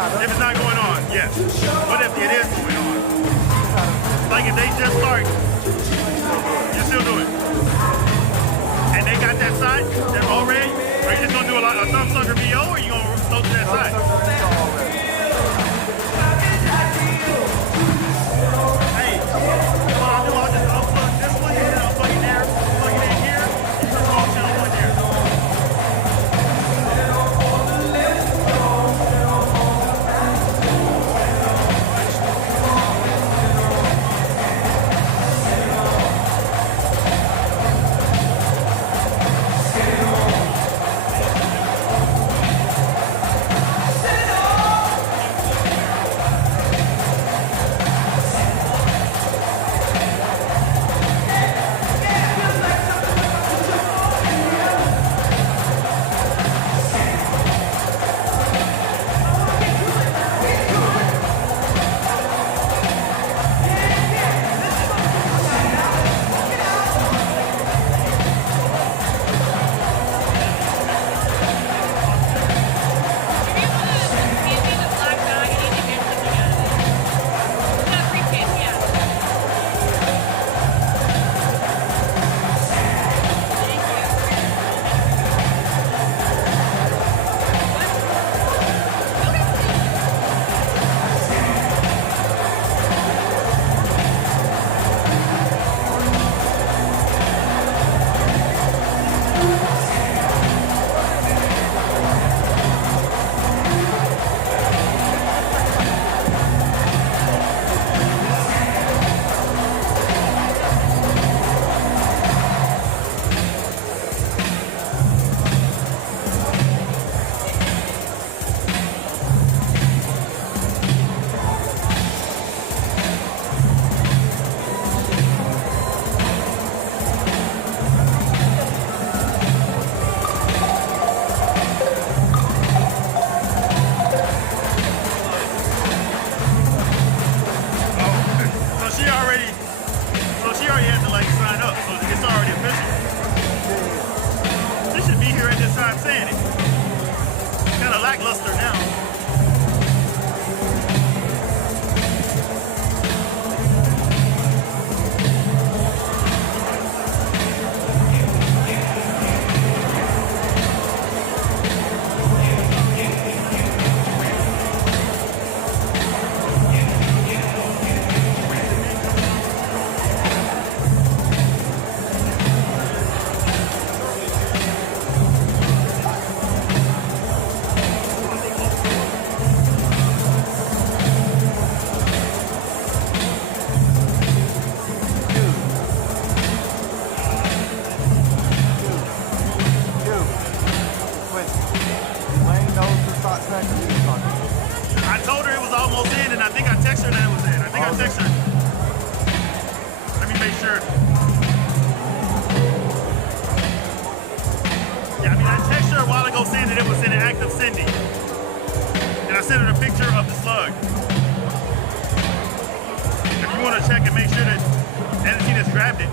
If it's not going on, yes. What if it is going on? Like if they just start, you're still doing it. And they got that side, that already? Are you just gonna do a thumb sucker VO, or you gonna go to that side? Hey, what I'll do, I'll just unplug this one, and then I'll plug it there, plug it in here, and turn off channel one there. I told her it was almost in, and I think I texted her that it was in. I think I texted her. Let me make sure. Yeah, I mean, I texted her a while ago saying that it was in an active sending. And I sent her a picture of the slug. If you want to check and make sure that Energy just grabbed it.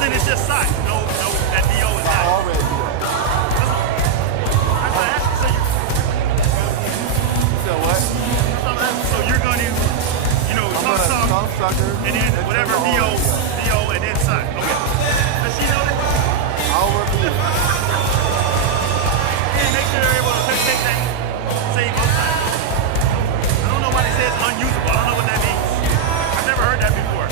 then it's just side. No, that DO is not. Already. That's what I asked you. So what? So you're going to, talk, and then whatever DO, and then side. Okay. Does she know that? I'll repeat. And make sure they're able to take that, say both sides. I don't know why they say it's unusable. I don't know what that means. I've never heard that before.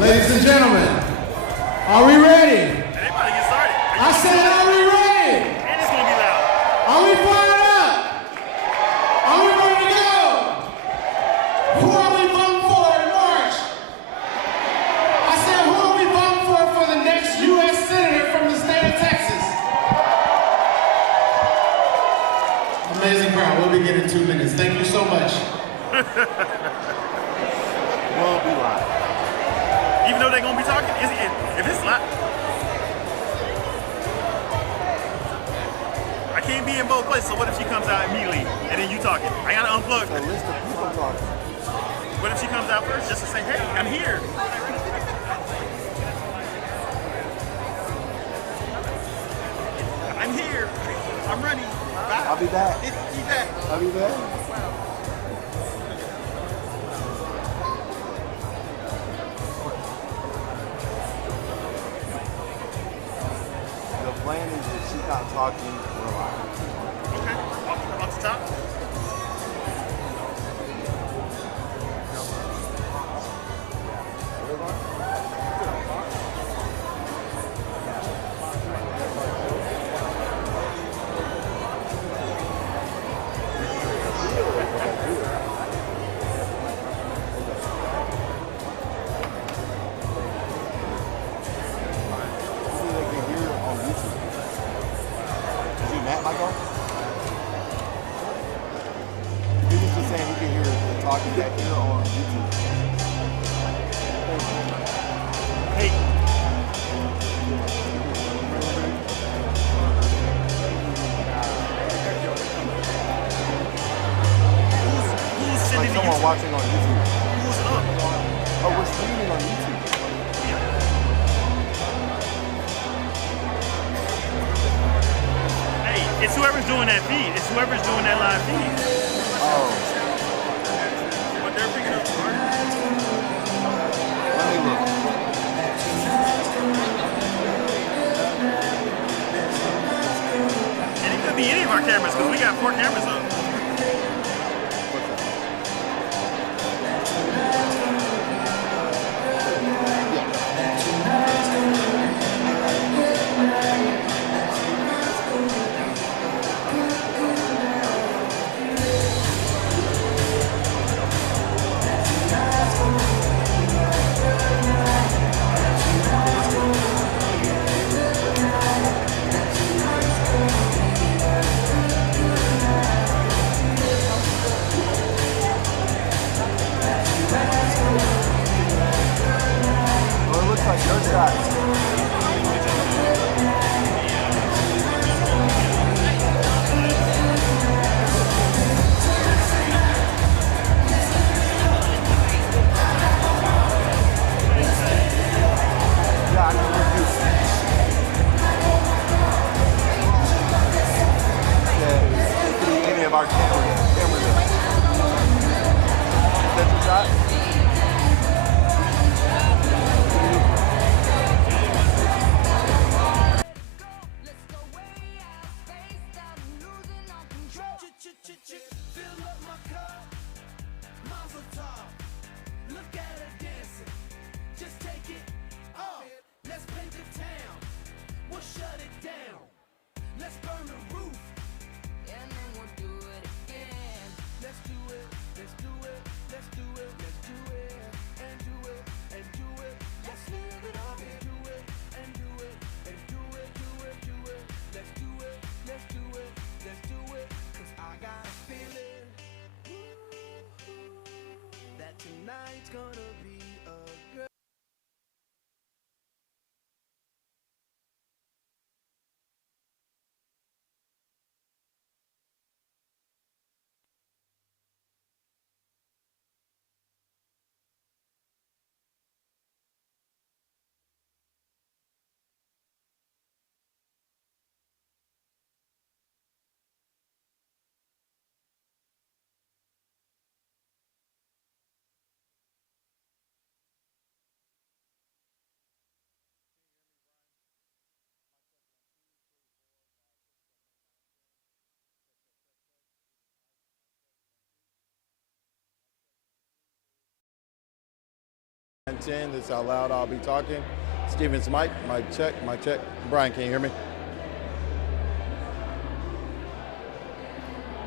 Ladies and gentlemen, are we ready? Everybody get started. I said, are we ready? And it's going to be loud. Are we fired up? Are we ready to go? Who are we voting for in March? I said, who are we voting for the next U.S. Senator from the state of Texas? Amazing crowd. We'll begin in 2 minutes. Thank you so much. We'll be live. Even though they're going to be talking, if it's live. I can't be in both places, so what if she comes out immediately and then you talking? I got to unplug It's a her. list of people talking. What if she comes out first just to say, hey, I'm here? I'm here. I'm ready. Bye. I'll be back. Be back. I'll be back. The plan is that she's not talking, we're live. Okay. Off the top. Watching on YouTube. Who's up? Oh, we're streaming on YouTube. Hey, it's whoever's doing that feed. It's whoever's doing that live feed. Oh. But they're picking up the artists. Let me look. And it could be any of our cameras because we got 4 cameras up. 10, this is how loud I'll be talking. Steven's mic check, mic check. Brian, can you hear me?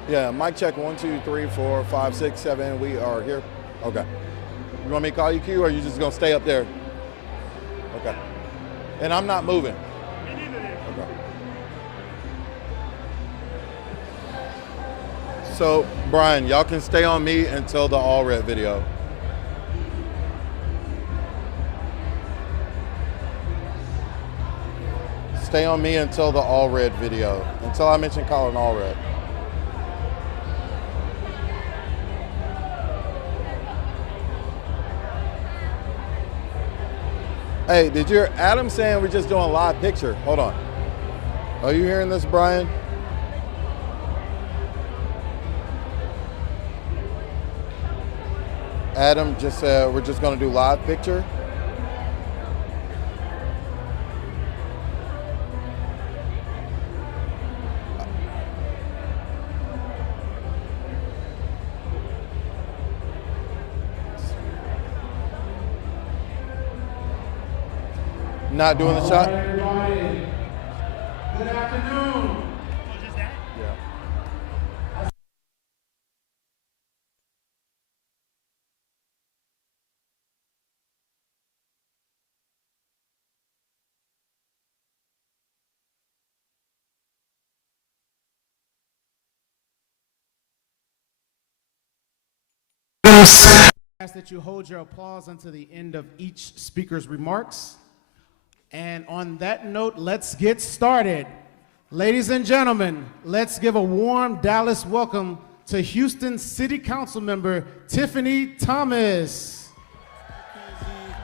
Yeah, mic check 1, 2, 3, 4, 5, 6, 7. We are here. Okay. You want me to call you Q, or are you just gonna stay up there? Okay. And I'm not moving. Okay. So, Brian, y'all can stay on me until the all red video. Stay on me until the all red video, until I mention Colin Allred. Hey, did you hear Adam saying we're just doing a live picture? Hold on. Are you hearing this, Brian? Adam just said we're just going to do live picture. Not doing the shot? Everybody. Good afternoon. Yeah. Ask that you hold your applause until the end of each speaker's remarks. And on that note, let's get started. Ladies and gentlemen, let's give a warm Dallas welcome to Houston City Council member Tiffany Thomas.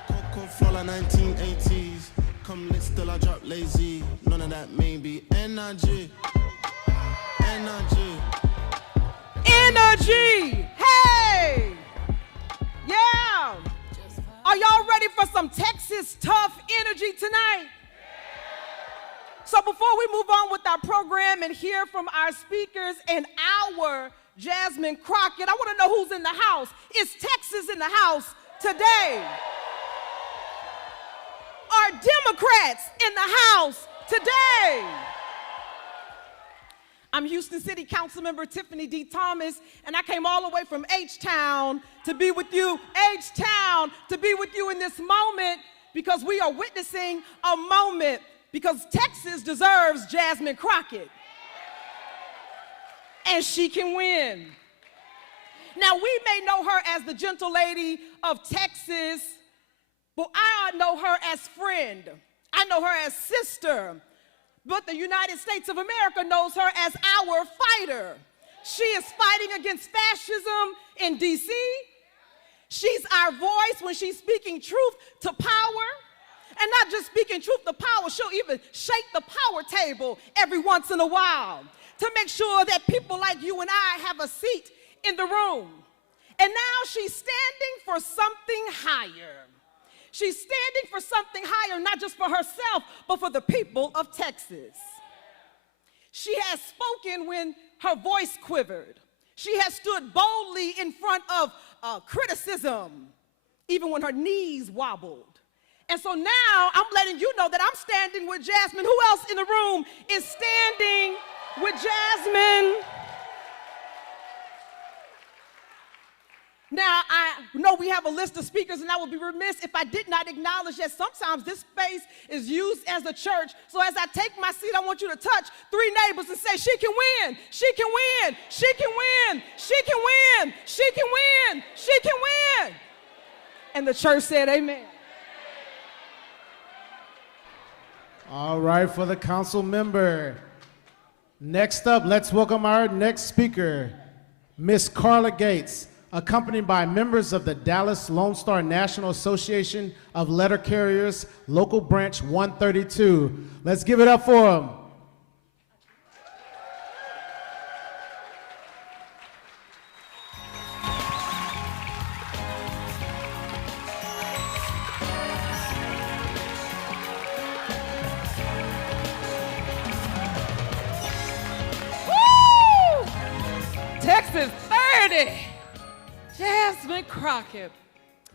Coco flow like 1980s. Come lit, still I drop lazy. None of that maybe. Energy. Hey! Yeah! Are y'all ready for some Texas tough energy tonight? So before we move on with our program and hear from our speakers and our Jasmine Crockett, I want to know who's in the house. Is Texas in the house today? Are Democrats in the house today? I'm Houston City Council member Tiffany D. Thomas, and I came all the way from H-Town to be with you, H-Town, to be with you in this moment because we are witnessing a moment because Texas deserves Jasmine Crockett. And she can win. Now, we may know her as the gentle lady of Texas, but I know her as friend. I know her as sister. But the United States of America knows her as our fighter. She is fighting against fascism in DC. She's our voice when she's speaking truth to power. And not just speaking truth to power, she'll even shake the power table every once in a while to make sure that people like you and I have a seat in the room. And now she's standing for something higher. She's standing for something higher, not just for herself, but for the people of Texas. She has spoken when her voice quivered. She has stood boldly in front of criticism, even when her knees wobbled. And so now I'm letting you know that I'm standing with Jasmine. Who else in the room is standing with Jasmine? Now, I know we have a list of speakers, and I would be remiss if I did not acknowledge that sometimes this space is used as a church. So as I take my seat, I want you to touch 3 neighbors and say, she can win, she can win, she can win, she can win, she can win, she can win. And the church said amen. All right, for the council member. Next up, let's welcome our next speaker, Miss Carla Gates, accompanied by members of the Dallas Lone Star National Association of Letter Carriers, Local Branch 132. Let's give it up for them. Texas 30, Jasmine Crockett.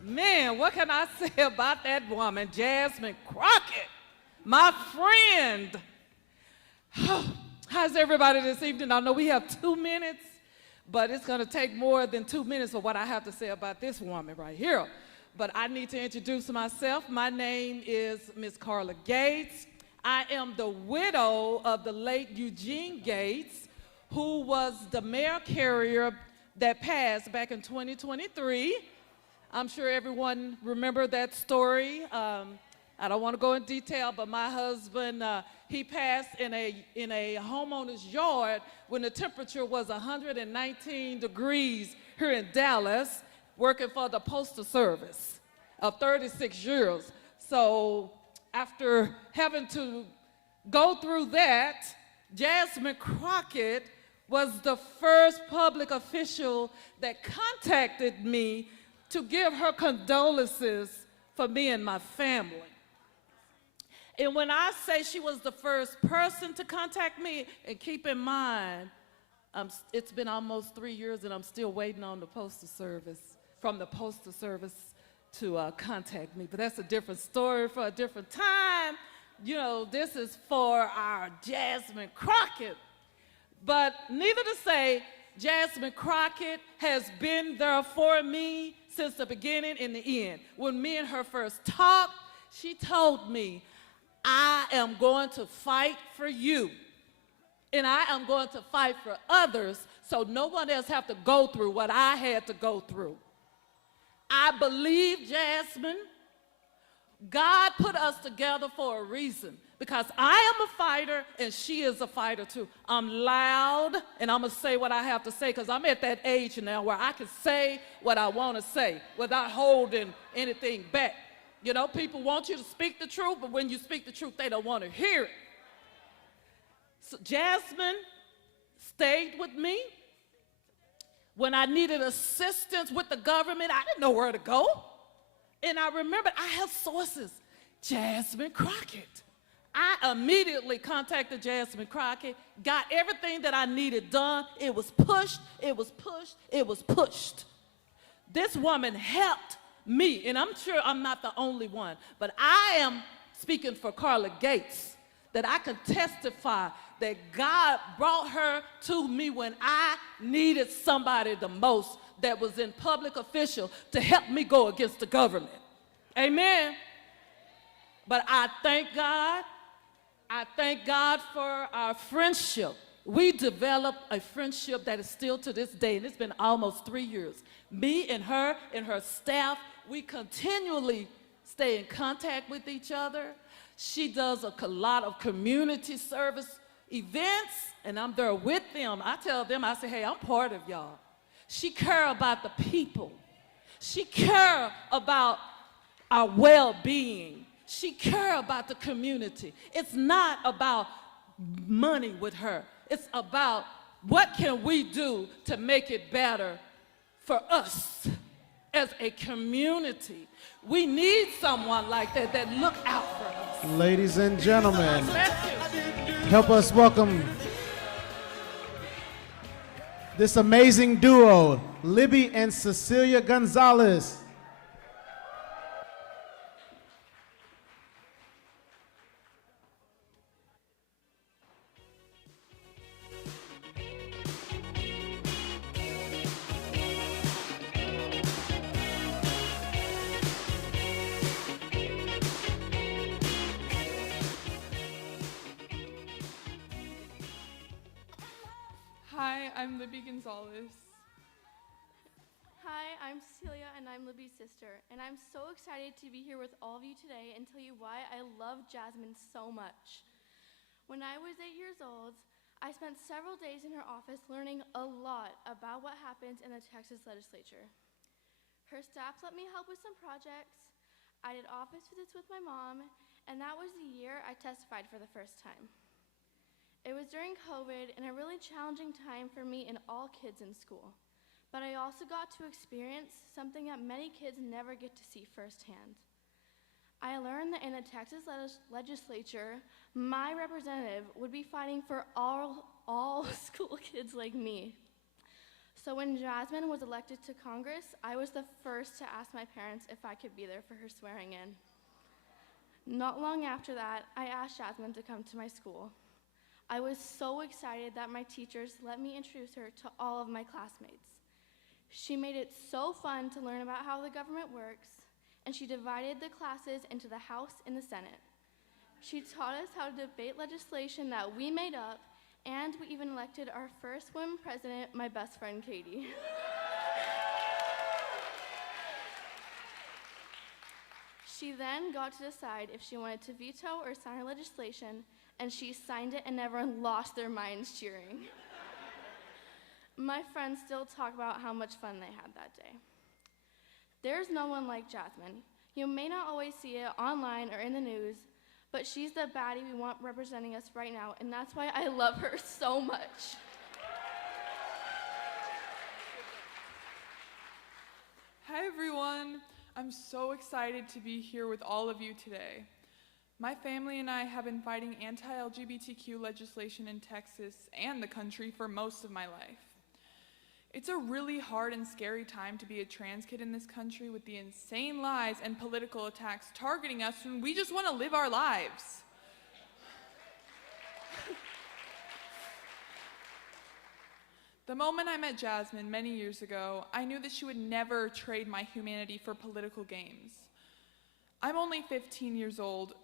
Man, what can I say about that woman, Jasmine Crockett, my friend? How's everybody this evening? I know we have 2 minutes, but it's going to take more than 2 minutes for what I have to say about this woman right here. But I need to introduce myself. My name is Miss Carla Gates. I am the widow of the late Eugene Gates, who was the mayor carrier that passed back in 2023. I'm sure everyone remember that story. I don't want to go in detail, but my husband, he passed in a homeowner's yard when the temperature was 119 degrees here in Dallas, working for the Postal Service of 36 years. So after having to go through that, Jasmine Crockett was the first public official that contacted me to give her condolences for me and my family. And when I say she was the first person to contact me, and keep in mind, it's been almost 3 years and I'm still waiting on the Postal Service, from the Postal Service to contact me. But that's a different story for a different time. You know, this is for our Jasmine Crockett. But neither to say, Jasmine Crockett has been there for me since the beginning and the end. When me and her first talked, she told me, I am going to fight for you, and I am going to fight for others so no one else have to go through what I had to go through. I believe, Jasmine, God put us together for a reason, because I am a fighter and she is a fighter too. I'm loud and I'm going to say what I have to say, because I'm at that age now where I can say what I want to say without holding anything back. You know, people want you to speak the truth, but when you speak the truth, they don't want to hear it. So Jasmine stayed with me. When I needed assistance with the government, I didn't know where to go. And I remembered I have sources. Jasmine Crockett. I immediately contacted Jasmine Crockett, got everything that I needed done. It was pushed, it was pushed, it was pushed. This woman helped me, and I'm sure I'm not the only one, but I am speaking for Carla Gates, that I can testify that God brought her to me when I needed somebody the most that was in public official to help me go against the government. Amen. But I thank God. I thank God for our friendship. We developed a friendship that is still to this day, and it's been almost 3 years. Me and her staff, we continually stay in contact with each other. She does a lot of community service events, and I'm there with them. I tell them, I say, hey, I'm part of y'all. She cares about the people. She cares about our well-being. She cares about the community. It's not about money with her. It's about what can we do to make it better for us as a community. We need someone like that that look out for us. Ladies and gentlemen, help us welcome this amazing duo, Libby and Cecilia Gonzalez. Hi, I'm Libby Gonzalez. Hi, I'm Cecilia, and I'm Libby's sister, and I'm so excited to be here with all of you today and tell you why I love Jasmine so much. When I was 8 years old, I spent several days in her office learning a lot about what happens in the Texas legislature. Her staff let me help with some projects, I did office visits with my mom, and that was the year I testified for the first time. It was during COVID and a really challenging time for me and all kids in school. But I also got to experience something that many kids never get to see firsthand. I learned that in the Texas legislature, my representative would be fighting for all school kids like me. So when Jasmine was elected to Congress, I was the first to ask my parents if I could be there for her swearing in. Not long after that, I asked Jasmine to come to my school. I was so excited that my teachers let me introduce her to all of my classmates. She made it so fun to learn about how the government works, and she divided the classes into the House and the Senate. She taught us how to debate legislation that we made up, and we even elected our first woman president, my best friend, Katie. She then got to decide if she wanted to veto or sign her legislation, and she signed it and everyone lost their minds cheering. My friends still talk about how much fun they had that day. There's no one like Jasmine. You may not always see it online or in the news, but she's the baddie we want representing us right now, and that's why I love her so much. Hi everyone, I'm so excited to be here with all of you today. My family and I have been fighting anti-LGBTQ legislation in Texas and the country for most of my life. It's a really hard and scary time to be a trans kid in this country with the insane lies and political attacks targeting us when we just want to live our lives. The moment I met Jasmine many years ago, I knew that she would never trade my humanity for political games. I'm only 15 years old,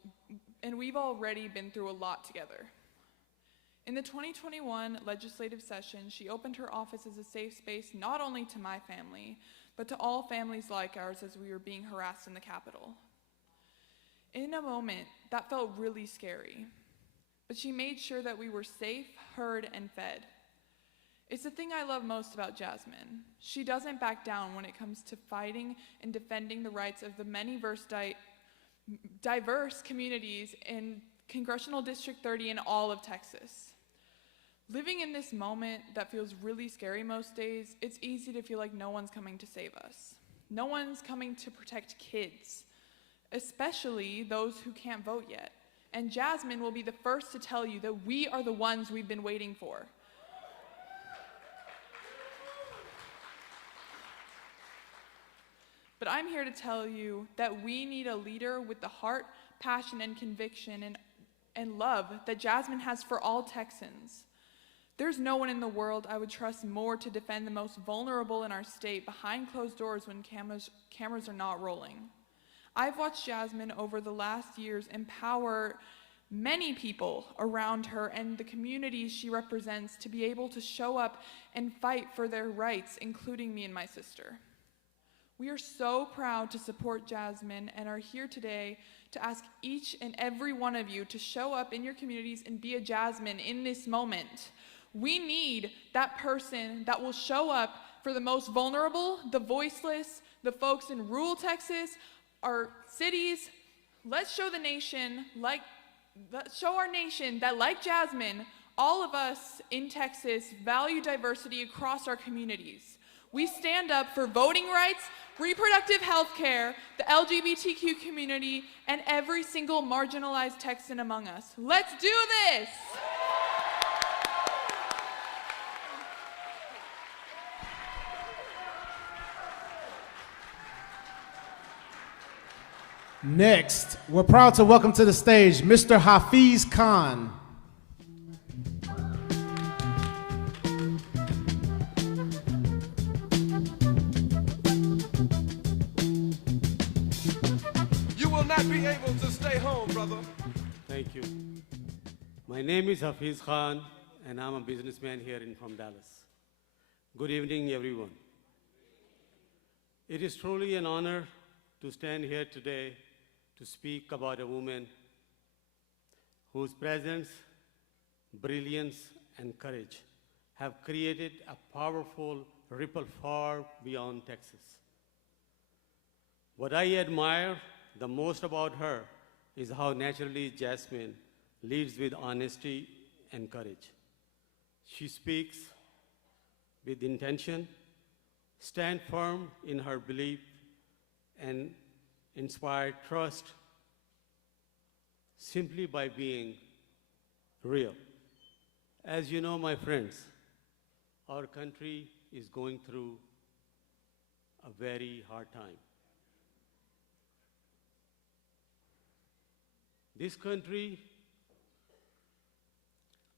and we've already been through a lot together. In the 2021 legislative session, she opened her office as a safe space not only to my family, but to all families like ours as we were being harassed in the Capitol. In a moment, that felt really scary, but she made sure that we were safe, heard, and fed. It's the thing I love most about Jasmine. She doesn't back down when it comes to fighting and defending the rights of the many diverse communities in Congressional District 30 in all of Texas. Living in this moment that feels really scary most days, it's easy to feel like no one's coming to save us. No one's coming to protect kids, especially those who can't vote yet. And Jasmine will be the first to tell you that we are the ones we've been waiting for. But I'm here to tell you that we need a leader with the heart, passion, and conviction and love that Jasmine has for all Texans. There's no one in the world I would trust more to defend the most vulnerable in our state behind closed doors when cameras are not rolling. I've watched Jasmine over the last years empower many people around her and the communities she represents to be able to show up and fight for their rights, including me and my sister. We are so proud to support Jasmine and are here today to ask each and every one of you to show up in your communities and be a Jasmine in this moment. We need that person that will show up for the most vulnerable, the voiceless, the folks in rural Texas, our cities. Let's show the nation, show our nation that like Jasmine, all of us in Texas value diversity across our communities. We stand up for voting rights, reproductive health care, the LGBTQ community, and every single marginalized Texan among us. Let's do this! Next, we're proud to welcome to the stage Mr. Hafiz Khan. Be able to stay home, brother. Thank you. My name is Hafiz Khan, and I'm a businessman here from Dallas. Good evening, everyone. It is truly an honor to stand here today to speak about a woman whose presence, brilliance, and courage have created a powerful ripple far beyond Texas. What I admire the most about her is how naturally Jasmine leads with honesty and courage. She speaks with intention, stands firm in her belief, and inspires trust simply by being real. As you know, my friends, our country is going through a very hard time. This country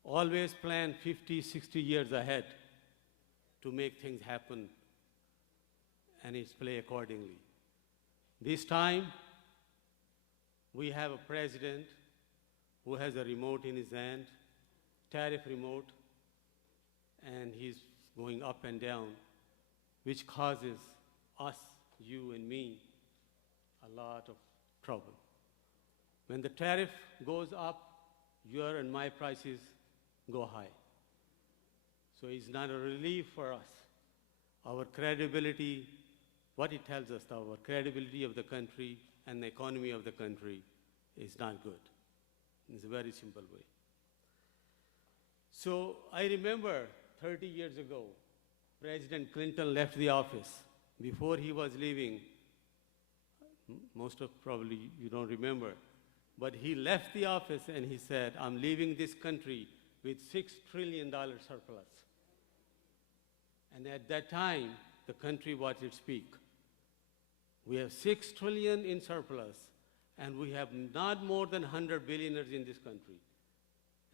always planned 50, 60 years ahead to make things happen, and it's play accordingly. This time, we have a president who has a remote in his hand, tariff remote, and he's going up and down, which causes us, you and me, a lot of trouble. When the tariff goes up, your and my prices go high. So it's not a relief for us. Our credibility, what it tells us, our credibility of the country and the economy of the country is not good. It's a very simple way. So I remember 30 years ago, President Clinton left the office. Before he was leaving, most of probably you don't remember, but he left the office and he said, I'm leaving this country with $6 trillion surplus. And at that time, the country was at its peak. We have $6 trillion in surplus, and we have not more than 100 billionaires in this country.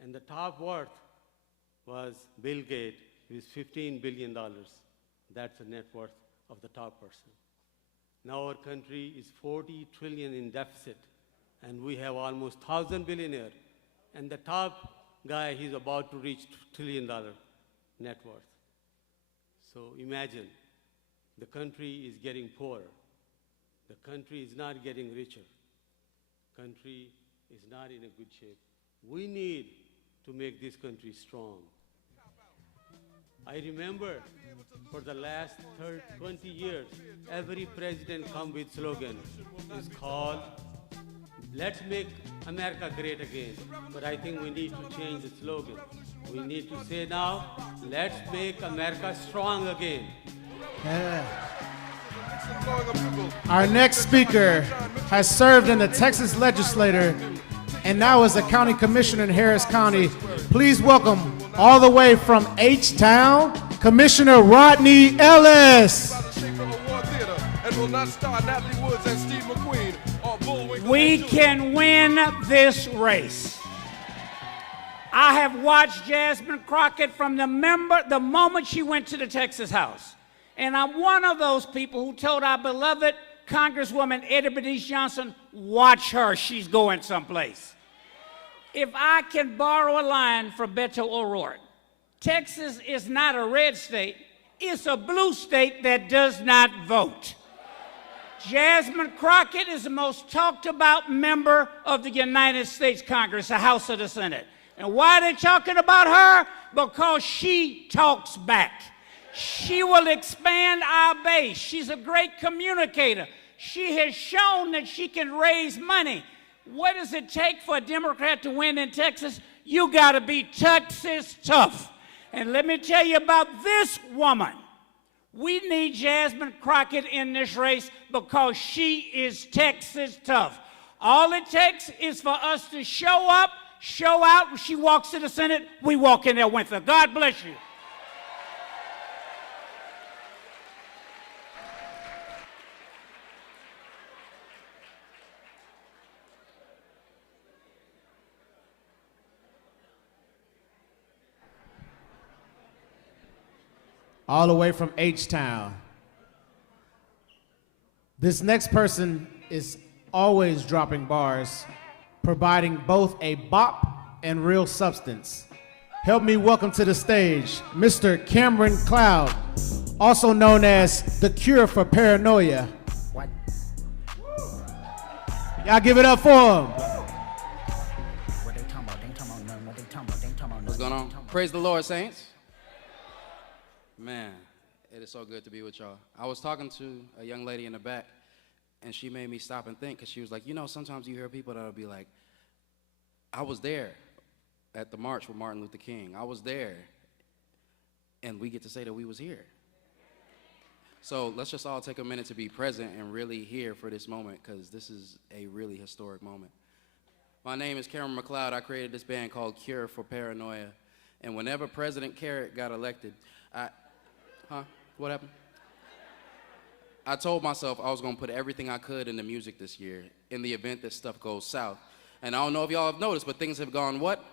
And the top worth was Bill Gates with $15 billion. That's the net worth of the top person. Now our country is 40 trillion in deficit, and we have almost 1,000 billionaires. And the top guy, he's about to reach $1 trillion net worth. So imagine, the country is getting poorer. The country is not getting richer. Country is not in a good shape. We need to make this country strong. I remember for the last 20 years, every president come with slogan. It's called, let's make America great again. But I think we need to change the slogan. We need to say now, let's make America strong again. Yeah. Our next speaker has served in the Texas legislature and now is a county commissioner in Harris County. Please welcome all the way from H-Town, Commissioner Rodney Ellis. We can win this race. I have watched Jasmine Crockett from the moment she went to the Texas House. And I'm one of those people who told our beloved Congresswoman Eddie Bernice Johnson, watch her, she's going someplace. If I can borrow a line from Beto O'Rourke, Texas is not a red state, it's a blue state that does not vote. Jasmine Crockett is the most talked about member of the United States Congress, the House of the Senate. And why are they talking about her? Because she talks back. She will expand our base. She's a great communicator. She has shown that she can raise money. What does it take for a Democrat to win in Texas? You got to be Texas tough. And let me tell you about this woman. We need Jasmine Crockett in this race because she is Texas tough. All it takes is for us to show up, show out. When she walks to the Senate, we walk in there with her. God bless you. All the way from H-Town. This next person is always dropping bars, providing both a bop and real substance. Help me welcome to the stage, Mr. Cameron Cloud, also known as the cure for paranoia. What? Y'all give it up for him. What's going on? Praise the Lord, saints. Man, it is so good to be with y'all. I was talking to a young lady in the back, and she made me stop and think, because she was like, you know, sometimes you hear people that'll be like, I was there at the march with Martin Luther King. I was there, and we get to say that we was here. So let's just all take a minute to be present and really here for this moment, because this is a really historic moment. My name is Cameron McLeod. I created this band called Cure for Paranoia, and whenever President Carrot got elected, Huh? What happened? I told myself I was going to put everything I could into music this year in the event that stuff goes south. And I don't know if y'all have noticed, but things have gone what?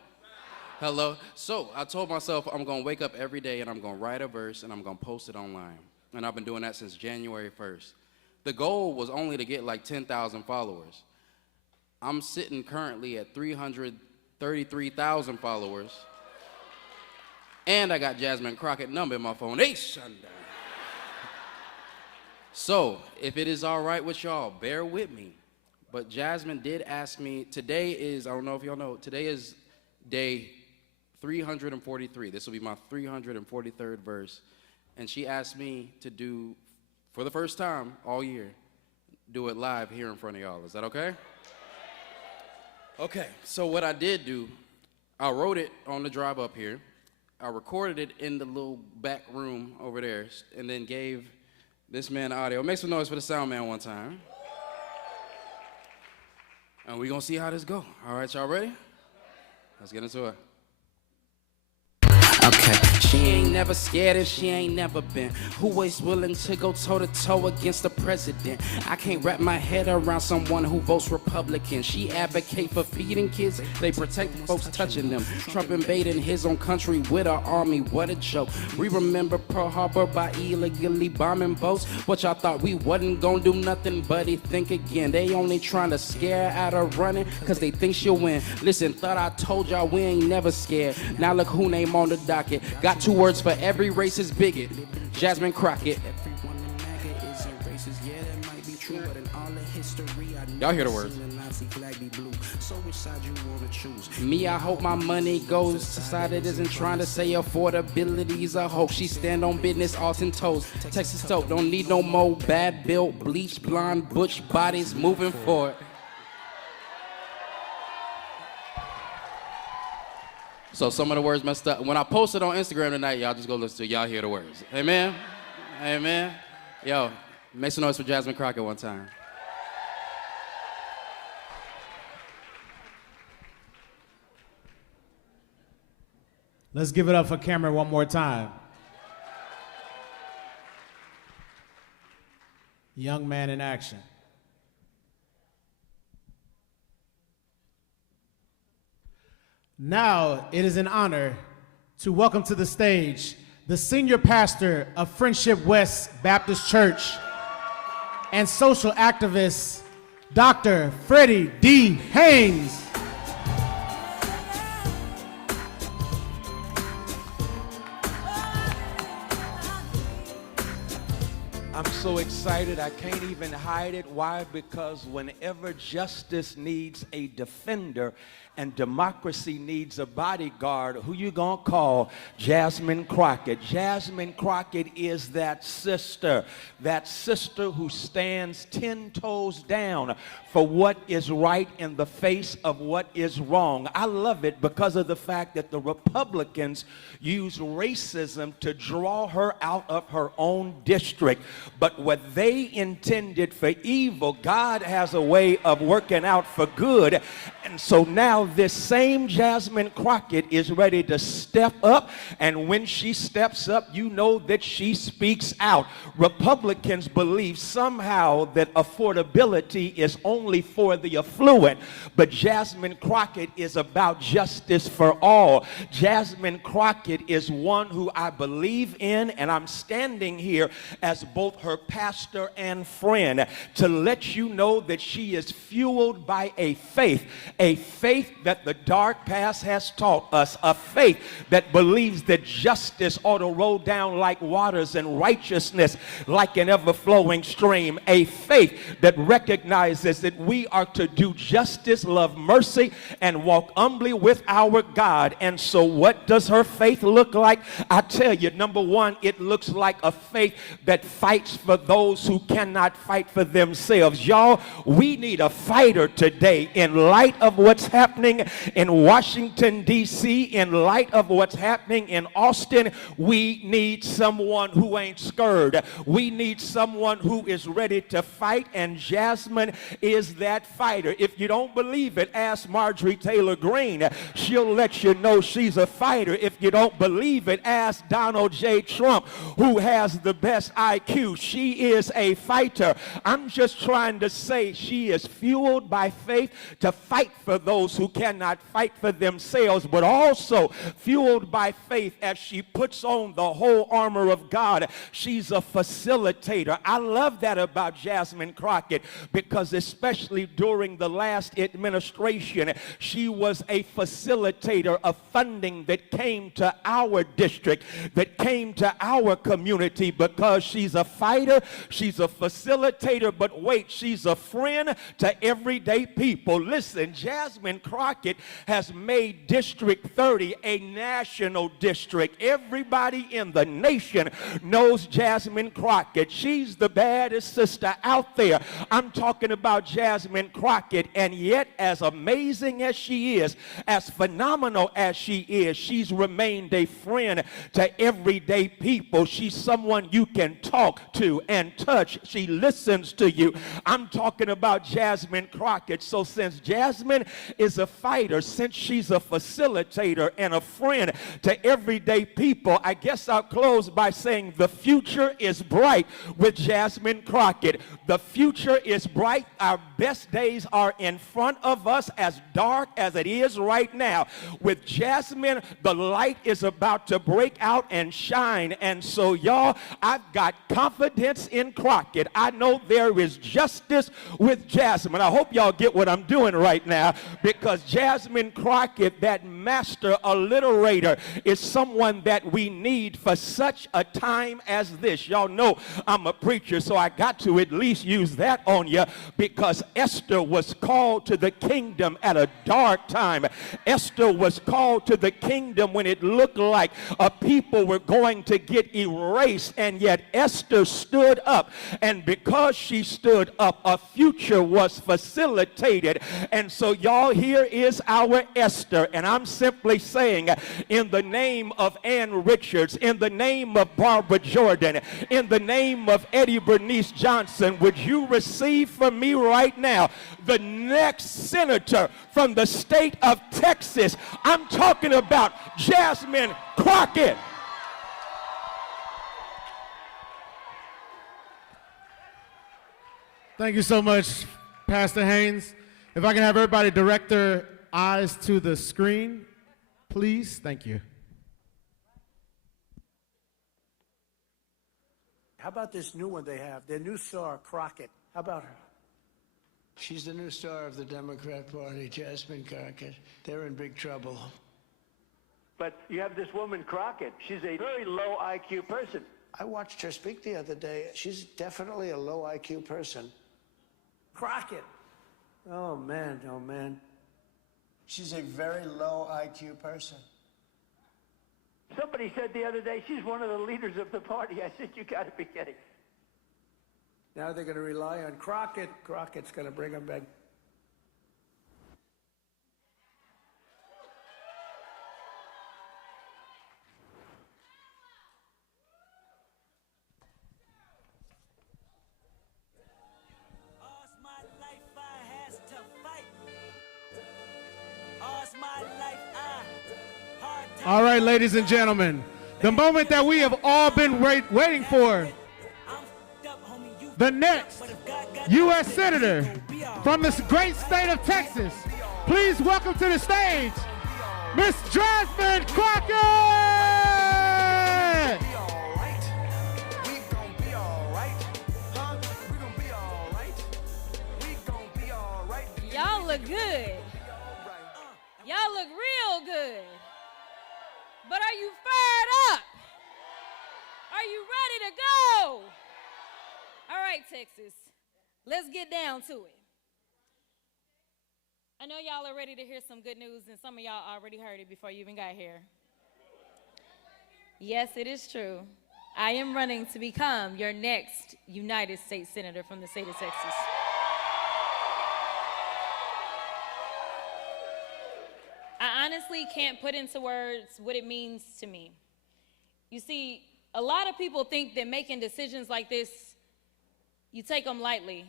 Hello? So I told myself I'm going to wake up every day and I'm going to write a verse and I'm going to post it online. And I've been doing that since January 1st. The goal was only to get like 10,000 followers. I'm sitting currently at 333,000 followers. And I got Jasmine Crockett number in my phone. Hey, Shanda. So, if it is all right with y'all, bear with me. But Jasmine did ask me, today is, I don't know if y'all know, today is day 343. This will be my 343rd verse. And she asked me to do, for the first time all year, do it live here in front of y'all. Is that okay? Okay, so what I did do, I wrote it on the drive up here. I recorded it in the little back room over there, and then gave this man audio. Make some noise for the sound man one time. And we're gonna see how this go. All right, y'all ready? Let's get into it. Okay, she ain't never scared and she ain't never been. Who is willing to go toe-to-toe against the president? I can't wrap my head around someone who votes Republican. She advocate for feeding kids, they protect folks touching them. Trump invading his own country with our army, what a joke. We remember Pearl Harbor by illegally bombing boats. But y'all thought we wasn't gonna do nothing, buddy, think again. They only trying to scare out of running, cause they think she'll win. Listen, thought I told y'all we ain't never scared. Now look who name on the docket. Got 2 words for every racist bigot. Jasmine Crockett. Y'all hear the words. Me, I hope my money goes to side that isn't trying to say affordability's a hoax. She stand on business, all 10 toes. Texas dope, don't need no more bad built, bleach, blonde, butch bodies moving forward. So some of the words messed up. When I post it on Instagram tonight, y'all just go listen to it. Y'all hear the words. Amen? Amen? Yo, make some noise for Jasmine Crockett one time. Let's give it up for Cameron one more time. Young man in action. Now it is an honor to welcome to the stage the senior pastor of Friendship West Baptist Church and social activist, Dr. Freddie D. Haynes. I'm so excited, I can't even hide it. Why? Because whenever justice needs a defender and democracy needs a bodyguard, who you gonna call? Jasmine Crockett. Jasmine Crockett is that sister who stands 10 toes down for what is right in the face of what is wrong. I love it because of the fact that the Republicans use racism to draw her out of her own district. But what they intended for evil, God has a way of working out for good. And so now this same Jasmine Crockett is ready to step up, and when she steps up, you know that she speaks out. Republicans believe somehow that affordability is only for the affluent, but Jasmine Crockett is about justice for all. Jasmine Crockett is one who I believe in, and I'm standing here as both her pastor and friend to let you know that she is fueled by a faith that the dark past has taught us, a faith that believes that justice ought to roll down like waters and righteousness like an ever-flowing stream, a faith that recognizes that we are to do justice, love mercy, and walk humbly with our God. And so what does her faith look like? I tell you, number one, it looks like a faith that fights for those who cannot fight for themselves. Y'all, we need a fighter today in light of what's happening in Washington, D.C., in light of what's happening in Austin. We need someone who ain't scared. We need someone who is ready to fight, and Jasmine is that fighter. If you don't believe it, ask Marjorie Taylor Greene. She'll let you know she's a fighter. If you don't believe it, ask Donald J. Trump, who has the best IQ. She is a fighter. I'm just trying to say she is fueled by faith to fight for those who cannot fight for themselves, but also fueled by faith as she puts on the whole armor of God. She's a facilitator. I love that about Jasmine Crockett, because especially during the last administration, she was a facilitator of funding that came to our district, that came to our community, because she's a fighter, she's a facilitator, but wait, she's a friend to everyday people. Listen, Jasmine Crockett has made District 30 a national district. Everybody in the nation knows Jasmine Crockett. She's the baddest sister out there. I'm talking about Jasmine Crockett, and yet as amazing as she is, as phenomenal as she is, she's remained a friend to everyday people. She's someone you can talk to and touch. She listens to you. I'm talking about Jasmine Crockett. So since Jasmine is a fighter, since she's a facilitator and a friend to everyday people, I guess I'll close by saying the future is bright with Jasmine Crockett. The future is bright. Our best days are in front of us, as dark as it is right now. With Jasmine, the light is about to break out and shine. And so, y'all, I've got confidence in Crockett. I know there is justice with Jasmine. I hope y'all get what I'm doing right now, because Jasmine Crockett, that master alliterator, is someone that we need for such a time as this. Y'all know I'm a preacher, so I got to at least use that on you, because Esther was called to the kingdom at a dark time. Esther was called to the kingdom when it looked like a people were going to get erased, and yet Esther stood up, and because she stood up, a future was facilitated. And so, y'all, here is our Esther, and I'm simply saying, in the name of Ann Richards, in the name of Barbara Jordan, in the name of Eddie Bernice Johnson, would you receive from me right now the next senator from the state of Texas? I'm talking about Jasmine Crockett. Thank you so much, Pastor Haynes. If I can have everybody direct their eyes to the screen, please. Thank you. How about this new one they have, their new star, Crockett? How about her? She's the new star of the Democrat Party, Jasmine Crockett. They're in big trouble. But you have this woman, Crockett. She's a very low IQ person. I watched her speak the other day. She's definitely a low IQ person. Crockett. Oh, man, oh, man. She's a very low IQ person. Somebody said the other day she's one of the leaders of the party. I said, you got to be kidding. Now they're going to rely on Crockett. Crockett's going to bring them back. All right, ladies and gentlemen, the moment that we have all been waiting for. The next U.S. Senator from this great state of Texas. Please welcome to the stage, Miss Jasmine Crockett! Y'all look good. Y'all look real good. But are you fired up? Are you ready to go? All right, Texas, let's get down to it. I know y'all are ready to hear some good news, and some of y'all already heard it before you even got here. Yes, it is true. I am running to become your next United States Senator from the state of Texas. I honestly can't put into words what it means to me. You see, a lot of people think that making decisions like this, you take them lightly.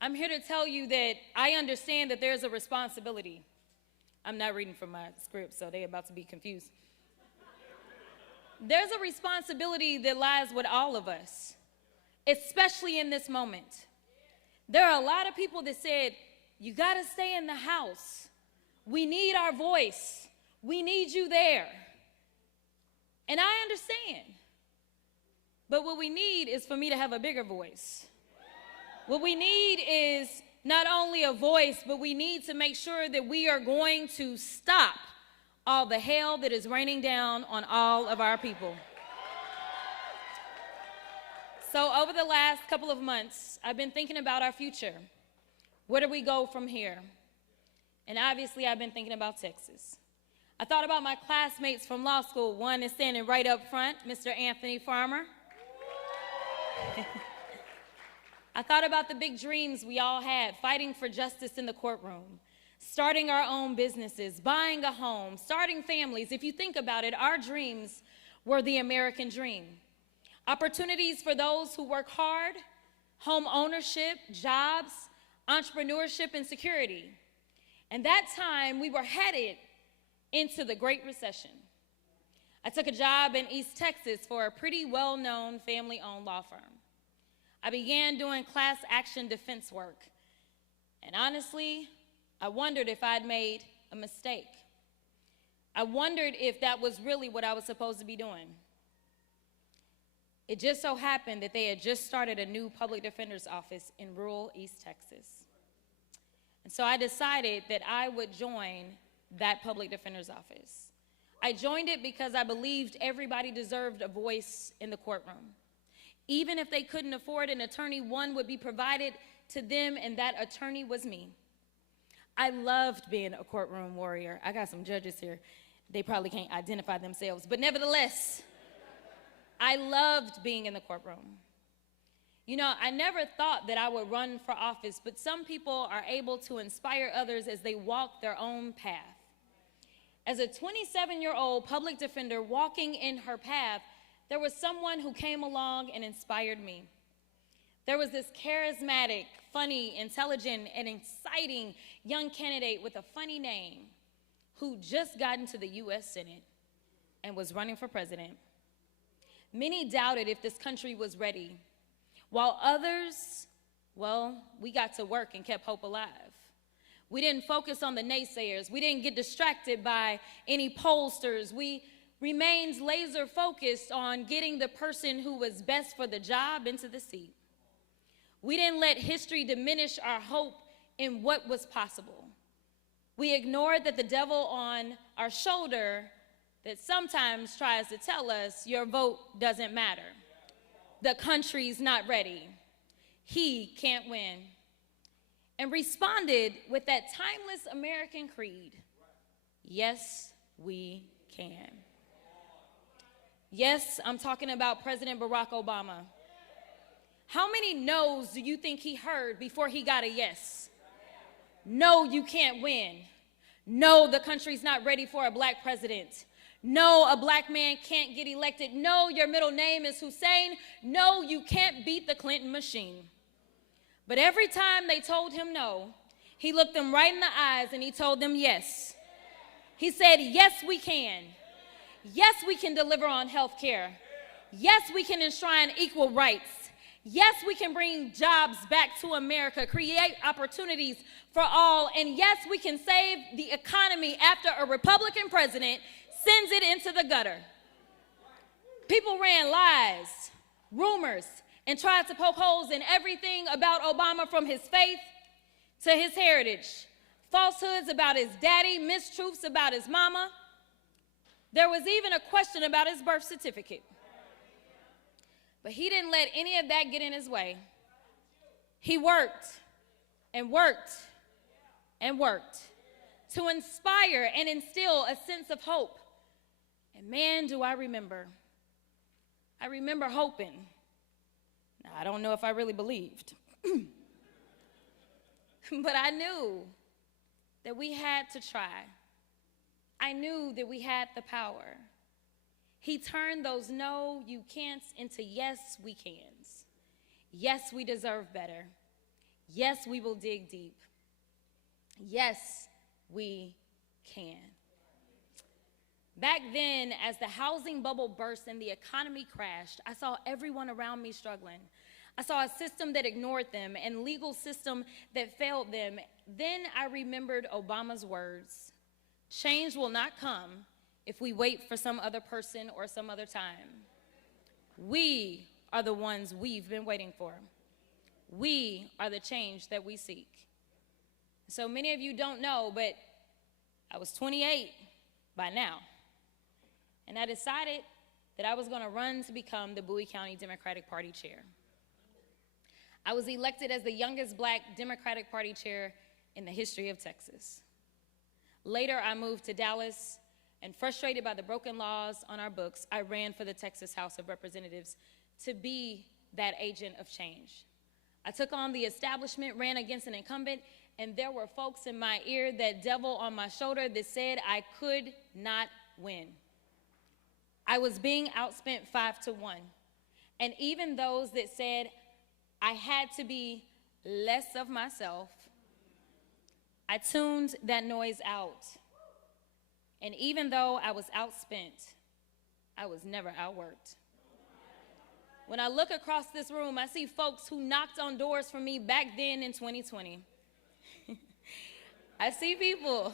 I'm here to tell you that I understand that there's a responsibility. I'm not reading from my script, so they're about to be confused. there's a responsibility that lies with all of us, especially in this moment. There are a lot of people that said, you got to stay in the house. We need our voice. We need you there. And I understand. But what we need is for me to have a bigger voice. What we need is not only a voice, but we need to make sure that we are going to stop all the hell that is raining down on all of our people. So over the last couple of months, I've been thinking about our future. Where do we go from here? And obviously, I've been thinking about Texas. I thought about my classmates from law school. One is standing right up front, Mr. Anthony Farmer. I thought about the big dreams we all had, fighting for justice in the courtroom, starting our own businesses, buying a home, starting families. If you think about it, our dreams were the American dream. Opportunities for those who work hard, home ownership, jobs, entrepreneurship, and security. And that time, we were headed into the Great Recession. I took a job in East Texas for a pretty well-known family-owned law firm. I began doing class action defense work. And honestly, I wondered if I'd made a mistake. I wondered if that was really what I was supposed to be doing. It just so happened that they had just started a new public defender's office in rural East Texas. And so I decided that I would join that public defender's office. I joined it because I believed everybody deserved a voice in the courtroom. Even if they couldn't afford an attorney, one would be provided to them, and that attorney was me. I loved being a courtroom warrior. I got some judges here. They probably can't identify themselves, but nevertheless, I loved being in the courtroom. You know, I never thought that I would run for office, but some people are able to inspire others as they walk their own path. As a 27-year-old public defender walking in her path, there was someone who came along and inspired me. There was this charismatic, funny, intelligent, and exciting young candidate with a funny name who just got into the U.S. Senate and was running for president. Many doubted if this country was ready, while others, well, we got to work and kept hope alive. We didn't focus on the naysayers. We didn't get distracted by any pollsters. We remained laser focused on getting the person who was best for the job into the seat. We didn't let history diminish our hope in what was possible. We ignored that the devil on our shoulder that sometimes tries to tell us your vote doesn't matter. The country's not ready. He can't win. And responded with that timeless American creed, yes, we can. Yes, I'm talking about President Barack Obama. How many no's do you think he heard before he got a yes? No, you can't win. No, the country's not ready for a black president. No, a black man can't get elected. No, your middle name is Hussein. No, you can't beat the Clinton machine. But every time they told him no, he looked them right in the eyes and he told them yes. He said, yes, we can. Yes, we can deliver on health care. Yes, we can enshrine equal rights. Yes, we can bring jobs back to America, create opportunities for all. And yes, we can save the economy after a Republican president sends it into the gutter. People ran lies, rumors, and tried to poke holes in everything about Obama, from his faith to his heritage. Falsehoods about his daddy, mistruths about his mama. There was even a question about his birth certificate. But he didn't let any of that get in his way. He worked and worked and worked to inspire and instill a sense of hope. And man, do I remember. I remember hoping. Now, I don't know if I really believed. But I knew that we had to try. I knew that we had the power. He turned those no, you can'ts into yes, we cans. Yes, we deserve better. Yes, we will dig deep. Yes, we can. Back then, as the housing bubble burst and the economy crashed, I saw everyone around me struggling. I saw a system that ignored them and legal system that failed them. Then I remembered Obama's words, change will not come if we wait for some other person or some other time. We are the ones we've been waiting for. We are the change that we seek. So many of you don't know, but I was 28 by now. And I decided that I was going to run to become the Bowie County Democratic Party chair. I was elected as the youngest Black Democratic Party chair in the history of Texas. Later, I moved to Dallas, and frustrated by the broken laws on our books, I ran for the Texas House of Representatives to be that agent of change. I took on the establishment, ran against an incumbent, and there were folks in my ear, that devil on my shoulder, that said I could not win. I was being outspent 5-1. And even those that said I had to be less of myself, I tuned that noise out. And even though I was outspent, I was never outworked. When I look across this room, I see folks who knocked on doors for me back then in 2020. I see people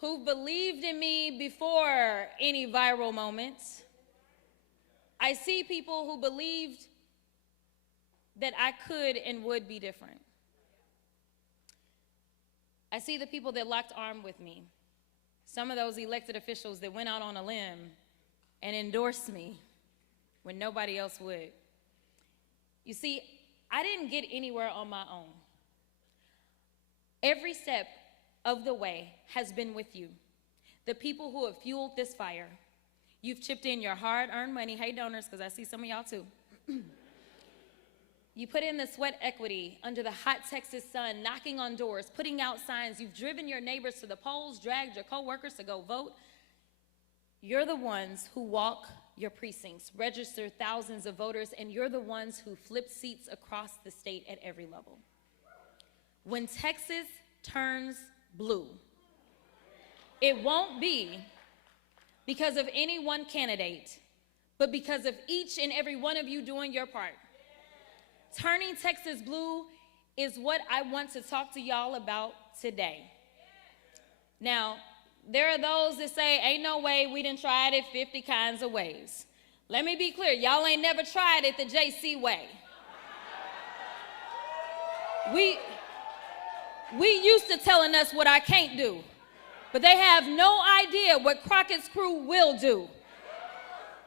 who believed in me before any viral moments. I see people who believed that I could and would be different. I see the people that locked arms with me. Some of those elected officials that went out on a limb and endorsed me when nobody else would. You see, I didn't get anywhere on my own. Every step of the way has been with you. The people who have fueled this fire. You've chipped in your hard-earned money. Hey, donors, because I see some of y'all too. You put in the sweat equity under the hot Texas sun, knocking on doors, putting out signs. You've driven your neighbors to the polls, dragged your coworkers to go vote. You're the ones who walk your precincts, register thousands of voters, and you're the ones who flip seats across the state at every level. When Texas turns blue, it won't be because of any one candidate, but because of each and every one of you doing your part. Turning Texas blue is what I want to talk to y'all about today. Now, there are those that say, ain't no way, we done tried it 50 kinds of ways. Let me be clear, y'all ain't never tried it the JC way. We used to telling us what I can't do, but they have no idea what Crockett's crew will do.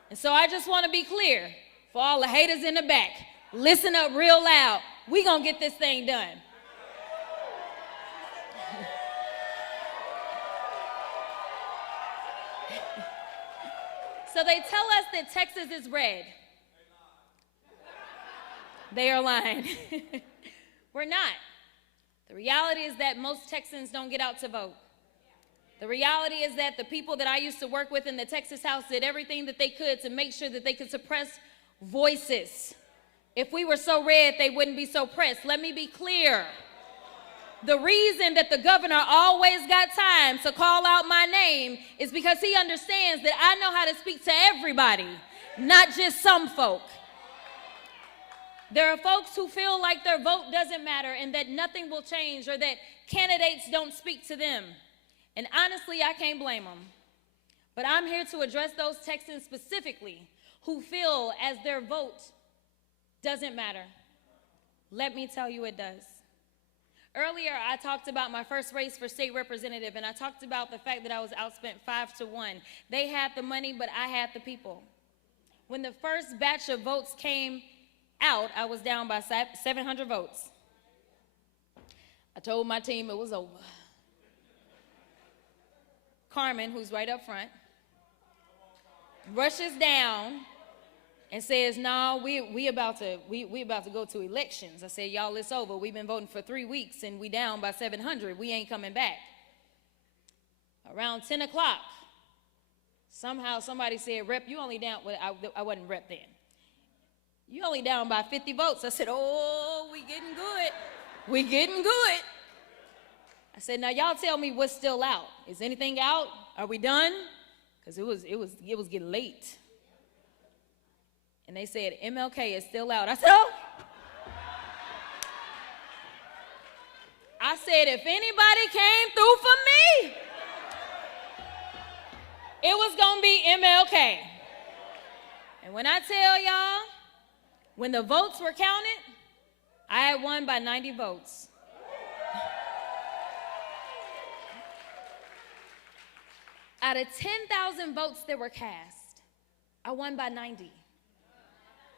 And so I just want to be clear, for all the haters in the back, listen up real loud. We gonna get this thing done. So they tell us that Texas is red. They are lying. We're not. The reality is that most Texans don't get out to vote. The reality is that the people that I used to work with in the Texas House did everything that they could to make sure that they could suppress voices. If we were so red, they wouldn't be so pressed. Let me be clear. The reason that the governor always got time to call out my name is because he understands that I know how to speak to everybody, not just some folk. There are folks who feel like their vote doesn't matter and that nothing will change or that candidates don't speak to them. And honestly, I can't blame them. But I'm here to address those Texans specifically who feel as their vote doesn't matter. Let me tell you it does. Earlier, I talked about my first race for state representative, and I talked about the fact that I was outspent 5-1. They had the money, but I had the people. When the first batch of votes came out, I was down by 700 votes. I told my team it was over. Carmen, who's right up front, rushes down and says, no, we about to go to elections. I said, y'all, it's over. We've been voting for 3 weeks and we down by 700. We ain't coming back. Around 10 o'clock, somehow somebody said, Rep, you only down, well, I wasn't Rep then. You only down by 50 votes. I said, oh, we getting good. We getting good. I said, now y'all tell me what's still out. Is anything out? are we done? Because it was getting late. And they said, MLK is still out. I said, oh. I said, if anybody came through for me, it was going to be MLK. And when I tell y'all, when the votes were counted, I had won by 90 votes. Out of 10,000 votes that were cast, I won by 90.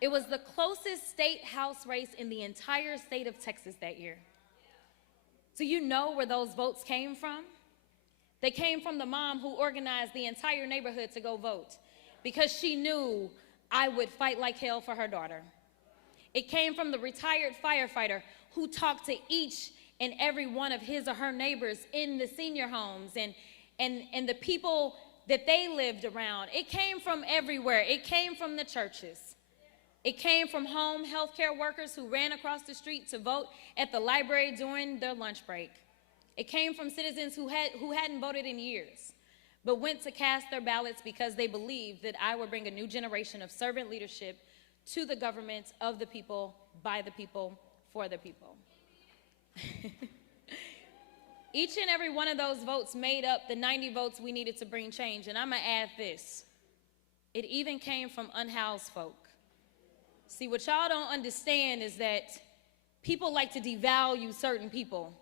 It was the closest state house race in the entire state of Texas that year. Do you know where those votes came from? They came from the mom who organized the entire neighborhood to go vote because she knew I would fight like hell for her daughter. It came from the retired firefighter who talked to each and every one of his or her neighbors in the senior homes and the people that they lived around. It came from everywhere. It came from the churches. It came from home healthcare workers who ran across the street to vote at the library during their lunch break. It came from citizens who hadn't voted in years, but went to cast their ballots because they believed that I would bring a new generation of servant leadership to the government of the people, by the people, for the people. Each and every one of those votes made up the 90 votes we needed to bring change. And I'm going to add this. It even came from unhoused folk. See, what y'all don't understand is that people like to devalue certain people.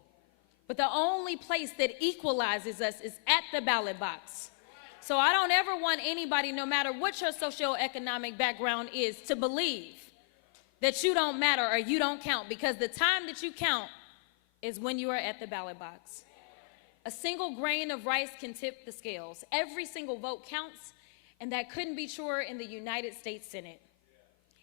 But the only place that equalizes us is at the ballot box. So I don't ever want anybody, no matter what your socioeconomic background is, to believe that you don't matter or you don't count, because the time that you count is when you are at the ballot box. A single grain of rice can tip the scales. Every single vote counts, and that couldn't be truer in the United States Senate.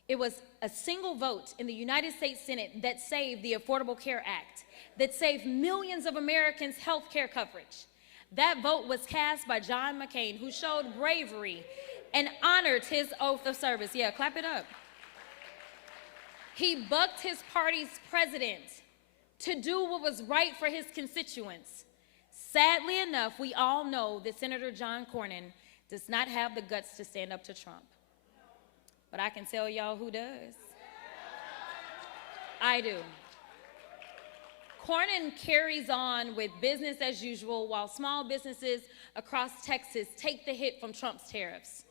It was a single vote in the United States Senate that saved the Affordable Care Act, that saved millions of Americans' health care coverage. That vote was cast by John McCain, who showed bravery and honored his oath of service. Yeah, clap it up. He bucked his party's president to do what was right for his constituents. Sadly enough, we all know that Senator John Cornyn does not have the guts to stand up to Trump. But I can tell y'all who does. I do. Cornyn carries on with business as usual while small businesses across Texas take the hit from Trump's tariffs.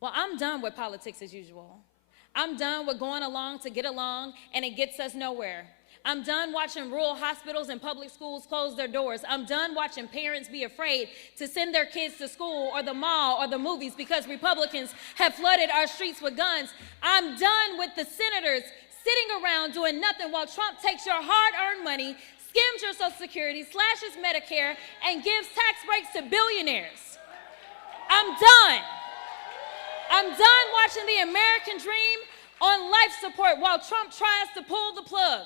Well, I'm done with politics as usual. I'm done with going along to get along, and it gets us nowhere. I'm done watching rural hospitals and public schools close their doors. I'm done watching parents be afraid to send their kids to school or the mall or the movies because Republicans have flooded our streets with guns. I'm done with the senators sitting around doing nothing while Trump takes your hard-earned money, skims your Social Security, slashes Medicare, and gives tax breaks to billionaires. I'm done. I'm done watching the American dream on life support while Trump tries to pull the plug.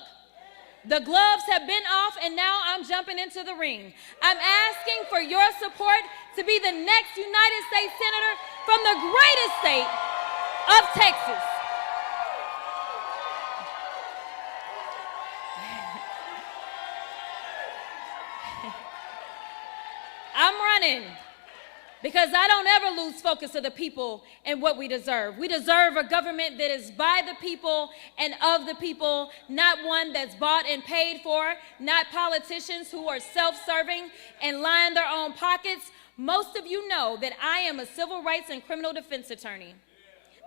The gloves have been off, and now I'm jumping into the ring. I'm asking for your support to be the next United States Senator from the greatest state of Texas. I'm running because I don't ever lose focus of the people and what we deserve. We deserve a government that is by the people and of the people, not one that's bought and paid for, not politicians who are self-serving and line their own pockets. Most of you know that I am a civil rights and criminal defense attorney,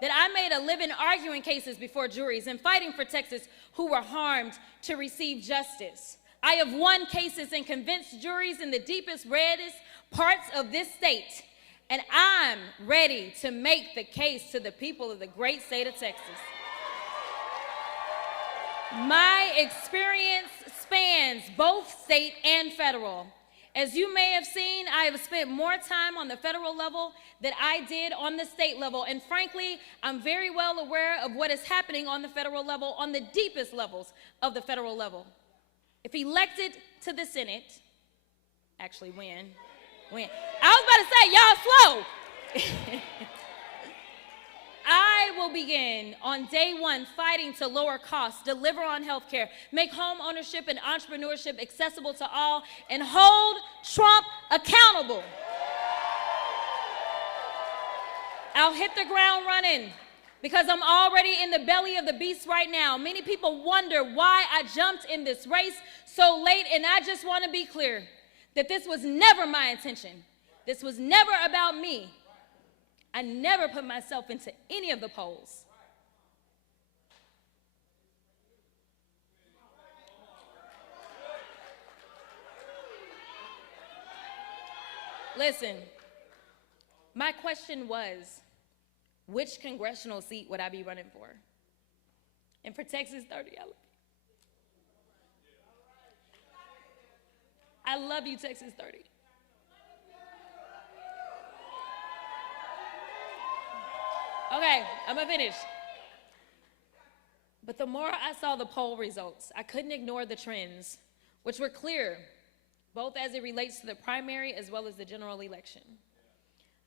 that I made a living arguing cases before juries and fighting for Texas who were harmed to receive justice. I have won cases and convinced juries in the deepest, reddest parts of this state, and I'm ready to make the case to the people of the great state of Texas. My experience spans both state and federal. As you may have seen, I have spent more time on the federal level than I did on the state level, and frankly, I'm very well aware of what is happening on the federal level, on the deepest levels of the federal level. If elected to the Senate, actually when. I was about to say, y'all slow. I will begin on day one fighting to lower costs, deliver on health care, make home ownership and entrepreneurship accessible to all, and hold Trump accountable. I'll hit the ground running because I'm already in the belly of the beast right now. Many people wonder why I jumped in this race so late, and I just want to be clear that this was never my intention. This was never about me. I never put myself into any of the polls. Listen, my question was, which congressional seat would I be running for? And for Texas 30, I love you, Texas 30. Okay, I'm gonna finish. But the more I saw the poll results, I couldn't ignore the trends, which were clear, both as it relates to the primary as well as the general election.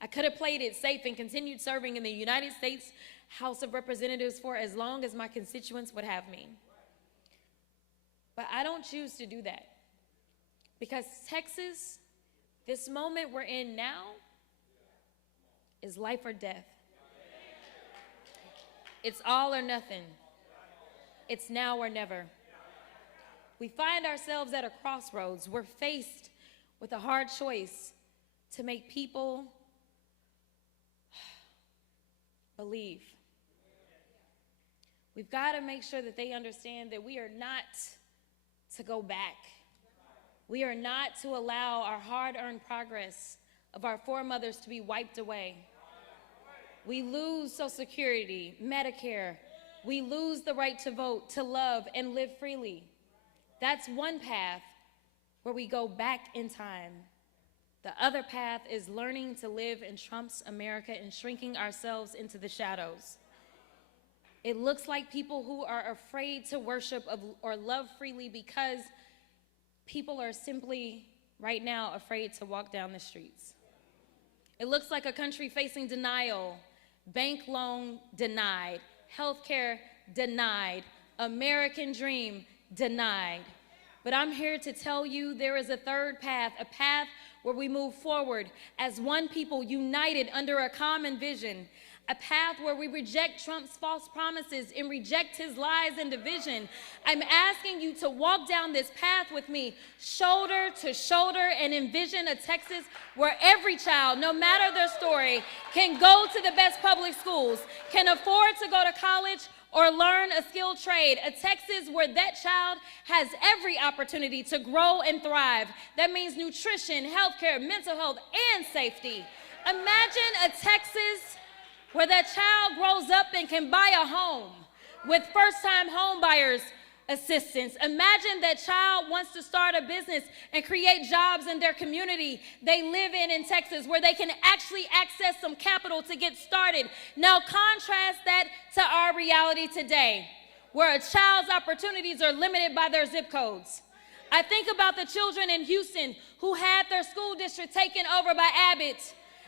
I could have played it safe and continued serving in the United States House of Representatives for as long as my constituents would have me. But I don't choose to do that. Because Texas, this moment we're in now, is life or death. It's all or nothing. It's now or never. We find ourselves at a crossroads. We're faced with a hard choice to make people believe. We've got to make sure that they understand that we are not to go back. We are not to allow our hard-earned progress of our foremothers to be wiped away. We lose Social Security, Medicare. We lose the right to vote, to love, and live freely. That's one path where we go back in time. The other path is learning to live in Trump's America and shrinking ourselves into the shadows. It looks like people who are afraid to worship or love freely because people are simply, right now, afraid to walk down the streets. It looks like a country facing denial, bank loan denied, healthcare denied, American dream denied. But I'm here to tell you there is a third path, a path where we move forward as one people united under a common vision, a path where we reject Trump's false promises and reject his lies and division. I'm asking you to walk down this path with me, shoulder to shoulder, and envision a Texas where every child, no matter their story, can go to the best public schools, can afford to go to college or learn a skilled trade, a Texas where that child has every opportunity to grow and thrive. That means nutrition, healthcare, mental health, and safety. Imagine a Texas where that child grows up and can buy a home with first-time home buyers assistance. Imagine that child wants to start a business and create jobs in their community they live in Texas, where they can actually access some capital to get started. Now contrast that to our reality today, where a child's opportunities are limited by their zip codes. I think about the children in Houston who had their school district taken over by Abbott.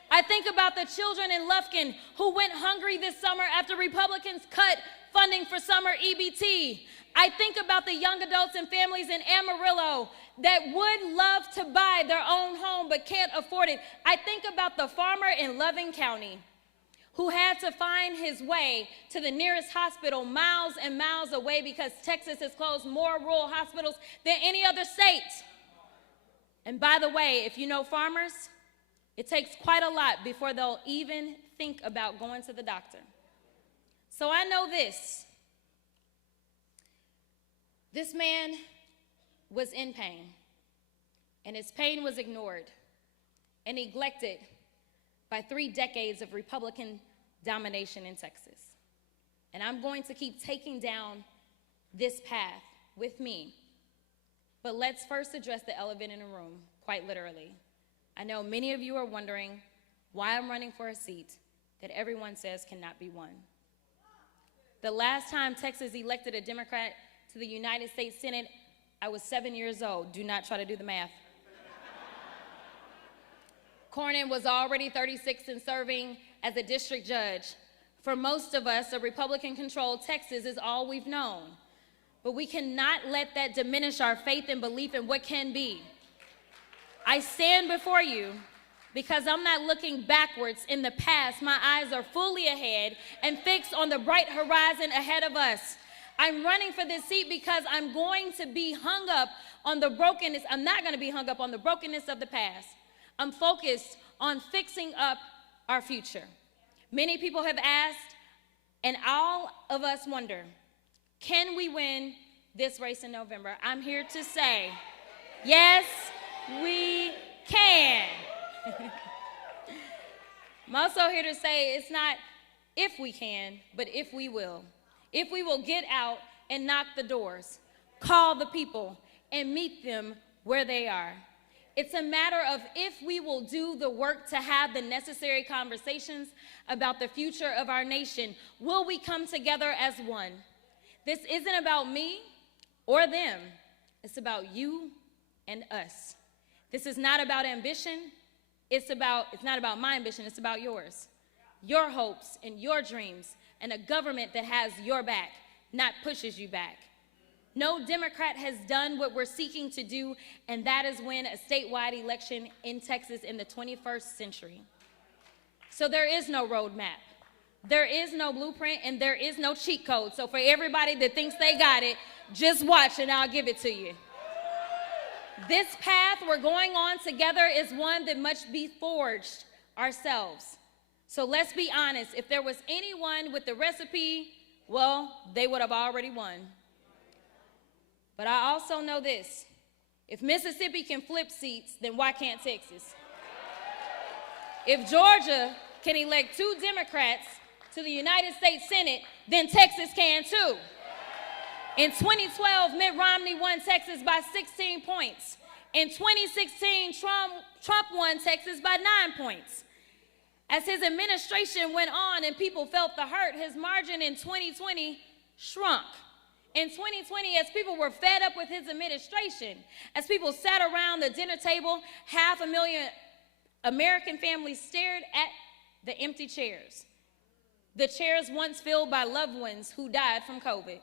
I think about the children in Lufkin who went hungry this summer after Republicans cut funding for summer EBT. I think about the young adults and families in Amarillo that would love to buy their own home but can't afford it. I think about the farmer in Loving County who had to find his way to the nearest hospital miles and miles away because Texas has closed more rural hospitals than any other state. And by the way, if you know farmers, it takes quite a lot before they'll even think about going to the doctor. So I know this. This man was in pain, and his pain was ignored and neglected by 3 decades of Republican domination in Texas. And I'm going to keep taking down this path with me. But let's first address the elephant in the room, quite literally. I know many of you are wondering why I'm running for a seat that everyone says cannot be won. The last time Texas elected a Democrat to the United States Senate, I was 7 years old. Do not try to do the math. Cornyn was already 36 and serving as a district judge. For most of us, a Republican-controlled Texas is all we've known. But we cannot let that diminish our faith and belief in what can be. I stand before you because I'm not looking backwards in the past. My eyes are fully ahead and fixed on the bright horizon ahead of us. I'm running for this seat because I'm going to be hung up on the brokenness. I'm not going to be hung up on the brokenness of the past. I'm focused on fixing up our future. Many people have asked, and all of us wonder, can we win this race in November? I'm here to say, yes, we can. I'm also here to say it's not if we can, but if we will. If we will get out and knock the doors, call the people, and meet them where they are. It's a matter of if we will do the work to have the necessary conversations about the future of our nation. Will we come together as one? This isn't about me or them. It's about you and us. This is not about ambition. It's not about my ambition. It's about yours. Your hopes and your dreams, and a government that has your back, not pushes you back. No Democrat has done what we're seeking to do, and that is win a statewide election in Texas in the 21st century. So there is no roadmap. There is no blueprint, and there is no cheat code. So for everybody that thinks they got it, just watch and I'll give it to you. This path we're going on together is one that must be forged ourselves. So let's be honest, if there was anyone with the recipe, well, they would have already won. But I also know this, if Mississippi can flip seats, then why can't Texas? If Georgia can elect 2 Democrats to the United States Senate, then Texas can too. In 2012, Mitt Romney won Texas by 16 points. In 2016, Trump won Texas by 9 points. As his administration went on and people felt the hurt, his margin in 2020 shrunk. In 2020, as people were fed up with his administration, as people sat around the dinner table, 500,000 American families stared at the empty chairs. The chairs once filled by loved ones who died from COVID.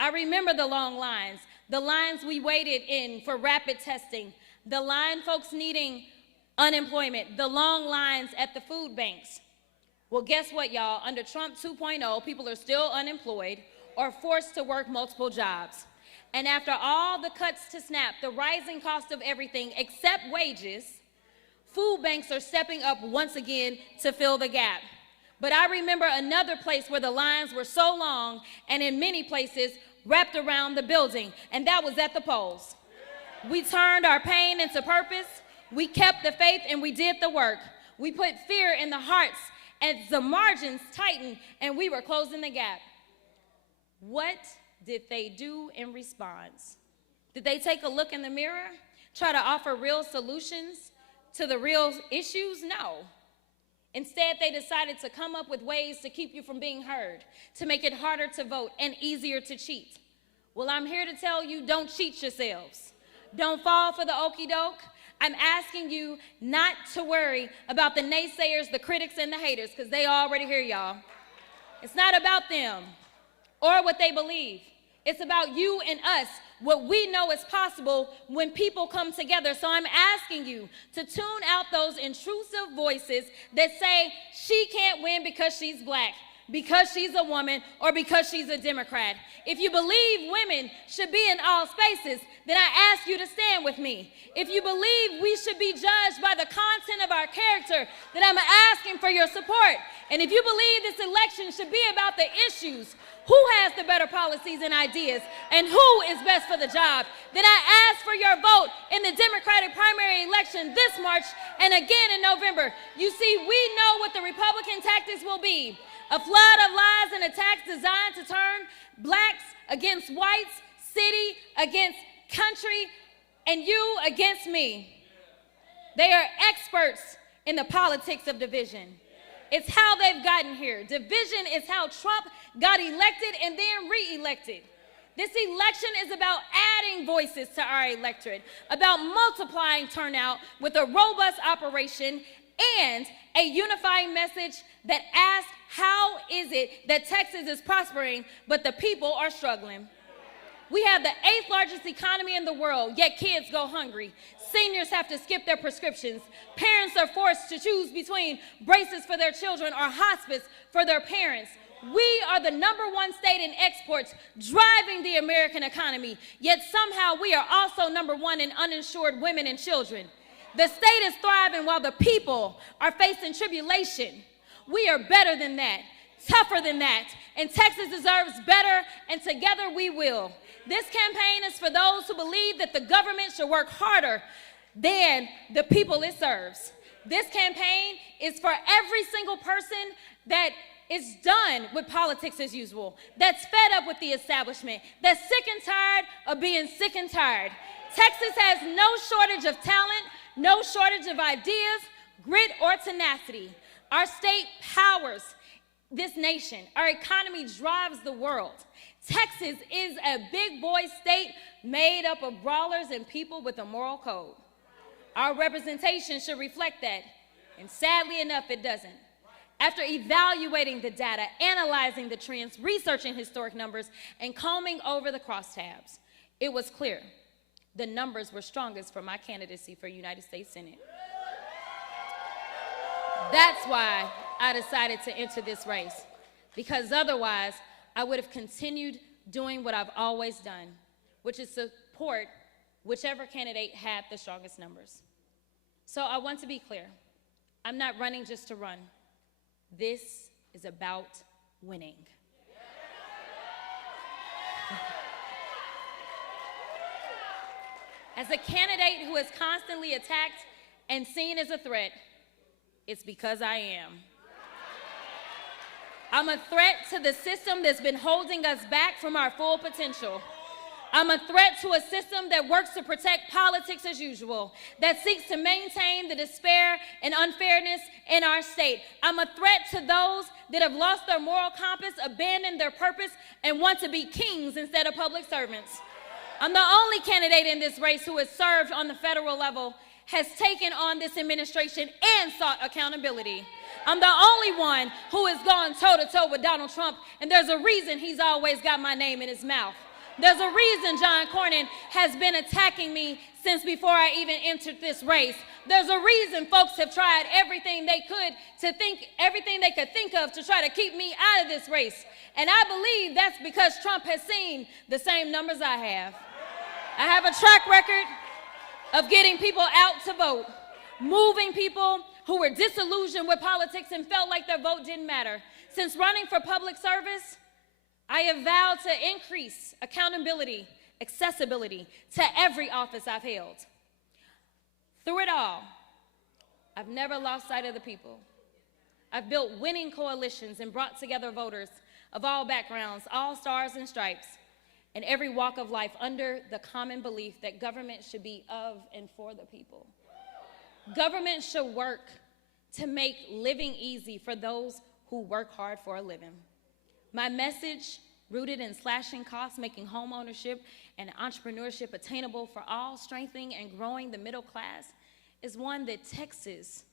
I remember the long lines, the lines we waited in for rapid testing, the line folks needing unemployment, the long lines at the food banks. Well, guess what, y'all? Under Trump 2.0, people are still unemployed or forced to work multiple jobs. And after all the cuts to SNAP, the rising cost of everything except wages, food banks are stepping up once again to fill the gap. But I remember another place where the lines were so long and in many places wrapped around the building, and that was at the polls. We turned our pain into purpose. We kept the faith and we did the work. We put fear in the hearts as the margins tightened and we were closing the gap. What did they do in response? Did they take a look in the mirror? Try to offer real solutions to the real issues? No. Instead, they decided to come up with ways to keep you from being heard, to make it harder to vote and easier to cheat. Well, I'm here to tell you, don't cheat yourselves. Don't fall for the okie doke. I'm asking you not to worry about the naysayers, the critics, and the haters, because they already here, y'all. It's not about them or what they believe. It's about you and us, what we know is possible when people come together. So I'm asking you to tune out those intrusive voices that say she can't win because she's black, because she's a woman, or because she's a Democrat. If you believe women should be in all spaces, then I ask you to stand with me. If you believe we should be judged by the content of our character, then I'm asking for your support. And if you believe this election should be about the issues, who has the better policies and ideas, and who is best for the job, then I ask for your vote in the Democratic primary election this March and again in November. You see, we know what the Republican tactics will be. A flood of lies and attacks designed to turn blacks against whites, city against country, and you against me. They are experts in the politics of division. It's how they've gotten here. Division is how Trump got elected and then re-elected. This election is about adding voices to our electorate, about multiplying turnout with a robust operation and a unifying message that asks, how is it that Texas is prospering, but the people are struggling? We have the 8th largest economy in the world, yet kids go hungry. Seniors have to skip their prescriptions. Parents are forced to choose between braces for their children or hospice for their parents. We are the #1 state in exports, driving the American economy, yet somehow we are also #1 in uninsured women and children. The state is thriving while the people are facing tribulation. We are better than that, tougher than that, and Texas deserves better, and together we will. This campaign is for those who believe that the government should work harder than the people it serves. This campaign is for every single person that is done with politics as usual, that's fed up with the establishment, that's sick and tired of being sick and tired. Texas has no shortage of talent, no shortage of ideas, grit, or tenacity. Our state powers this nation. Our economy drives the world. Texas is a big boy state made up of brawlers and people with a moral code. Our representation should reflect that, and sadly enough, it doesn't. After evaluating the data, analyzing the trends, researching historic numbers, and combing over the crosstabs, it was clear the numbers were strongest for my candidacy for United States Senate. That's why I decided to enter this race, because otherwise I would have continued doing what I've always done, which is support whichever candidate had the strongest numbers. So I want to be clear. I'm not running just to run. This is about winning. As a candidate who is constantly attacked and seen as a threat, it's because I am. I'm a threat to the system that's been holding us back from our full potential. I'm a threat to a system that works to protect politics as usual, that seeks to maintain the despair and unfairness in our state. I'm a threat to those that have lost their moral compass, abandoned their purpose, and want to be kings instead of public servants. I'm the only candidate in this race who has served on the federal level, has taken on this administration, and sought accountability. I'm the only one who has gone toe-to-toe with Donald Trump, and there's a reason he's always got my name in his mouth. There's a reason John Cornyn has been attacking me since before I even entered this race. There's a reason folks have tried everything they could think of to try to keep me out of this race. And I believe that's because Trump has seen the same numbers I have. I have a track record of getting people out to vote, moving people who were disillusioned with politics and felt like their vote didn't matter. Since running for public service, I have vowed to increase accountability, accessibility to every office I've held. Through it all, I've never lost sight of the people. I've built winning coalitions and brought together voters of all backgrounds, all stars and stripes, and every walk of life under the common belief that government should be of and for the people. Government should work to make living easy for those who work hard for a living. My message, rooted in slashing costs, making home ownership and entrepreneurship attainable for all, strengthening and growing the middle class, is one that Texas,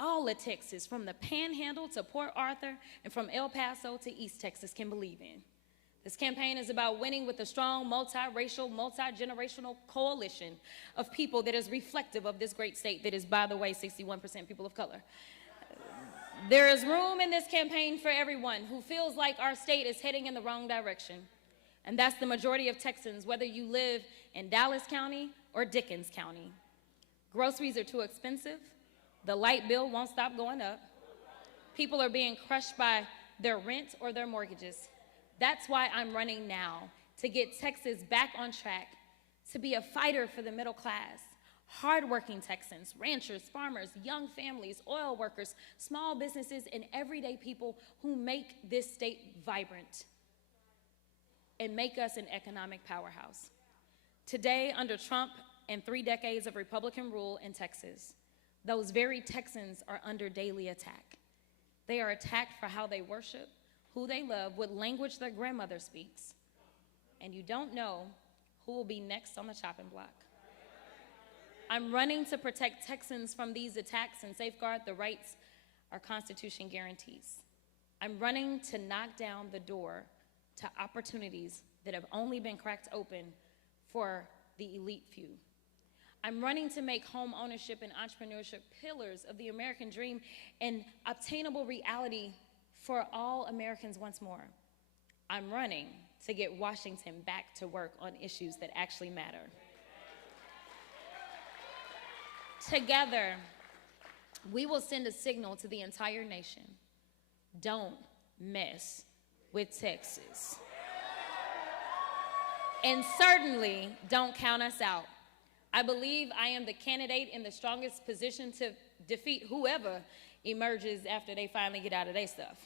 all of Texas, from the Panhandle to Port Arthur and from El Paso to East Texas, can believe in. This campaign is about winning with a strong, multiracial, multi-generational coalition of people that is reflective of this great state that is, by the way, 61% people of color. There is room in this campaign for everyone who feels like our state is heading in the wrong direction. And that's the majority of Texans, whether you live in Dallas County or Dickens County. Groceries are too expensive. The light bill won't stop going up. People are being crushed by their rent or their mortgages. That's why I'm running now, to get Texas back on track, to be a fighter for the middle class. Hardworking Texans, ranchers, farmers, young families, oil workers, small businesses, and everyday people who make this state vibrant and make us an economic powerhouse. Today, under Trump and 3 decades of Republican rule in Texas, those very Texans are under daily attack. They are attacked for how they worship, who they love, what language their grandmother speaks. And you don't know who will be next on the chopping block. I'm running to protect Texans from these attacks and safeguard the rights our Constitution guarantees. I'm running to knock down the door to opportunities that have only been cracked open for the elite few. I'm running to make home ownership and entrepreneurship pillars of the American dream an obtainable reality for all Americans once more. I'm running to get Washington back to work on issues that actually matter. Together, we will send a signal to the entire nation. Don't mess with Texas. And certainly, don't count us out. I believe I am the candidate in the strongest position to defeat whoever emerges after they finally get out of their stuff.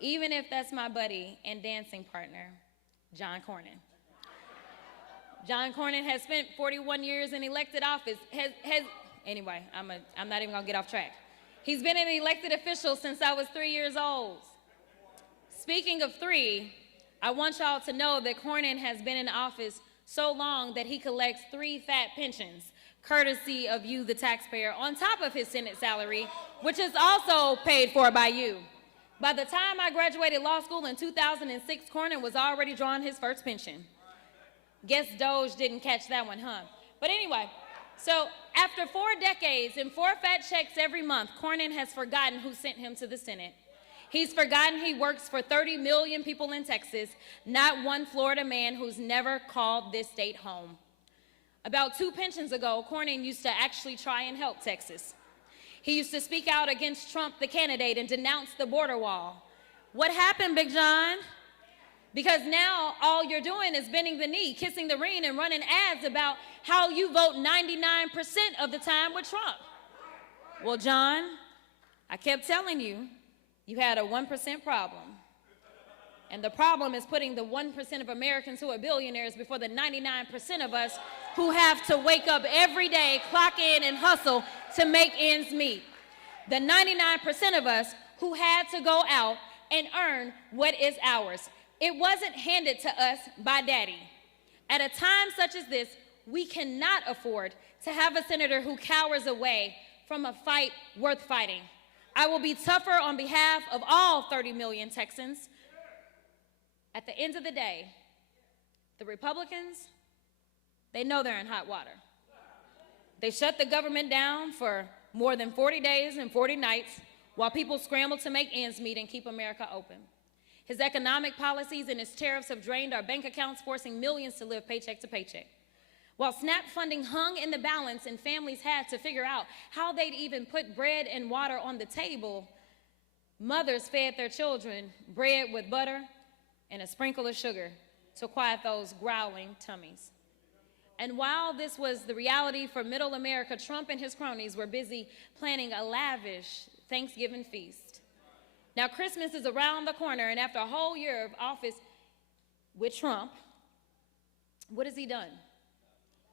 Even if that's my buddy and dancing partner, John Cornyn. John Cornyn has spent 41 years in elected office, anyway, I'm not even gonna get off track. He's been an elected official since I was 3 years old. Speaking of 3, I want y'all to know that Cornyn has been in office so long that he collects 3 fat pensions, courtesy of you, the taxpayer, on top of his Senate salary, which is also paid for by you. By the time I graduated law school in 2006, Cornyn was already drawing his first pension. Guess Doge didn't catch that one, huh? But anyway, so after 4 decades and 4 fat checks every month, Cornyn has forgotten who sent him to the Senate. He's forgotten he works for 30 million people in Texas, not one Florida man who's never called this state home. About 2 pensions ago, Cornyn used to actually try and help Texas. He used to speak out against Trump, the candidate, and denounce the border wall. What happened, Big John? Because now all you're doing is bending the knee, kissing the ring, and running ads about how you vote 99% of the time with Trump. Well, John, I kept telling you, you had a 1% problem. And the problem is putting the 1% of Americans who are billionaires before the 99% of us who have to wake up every day, clock in, and hustle to make ends meet. The 99% of us who had to go out and earn what is ours. It wasn't handed to us by Daddy. At a time such as this, we cannot afford to have a senator who cowers away from a fight worth fighting. I will be tougher on behalf of all 30 million Texans. At the end of the day, the Republicans, they know they're in hot water. They shut the government down for more than 40 days and 40 nights while people scramble to make ends meet and keep America open. His economic policies and his tariffs have drained our bank accounts, forcing millions to live paycheck to paycheck. While SNAP funding hung in the balance and families had to figure out how they'd even put bread and water on the table, mothers fed their children bread with butter and a sprinkle of sugar to quiet those growling tummies. And while this was the reality for middle America, Trump and his cronies were busy planning a lavish Thanksgiving feast. Now, Christmas is around the corner, and after a whole year of office with Trump, what has he done?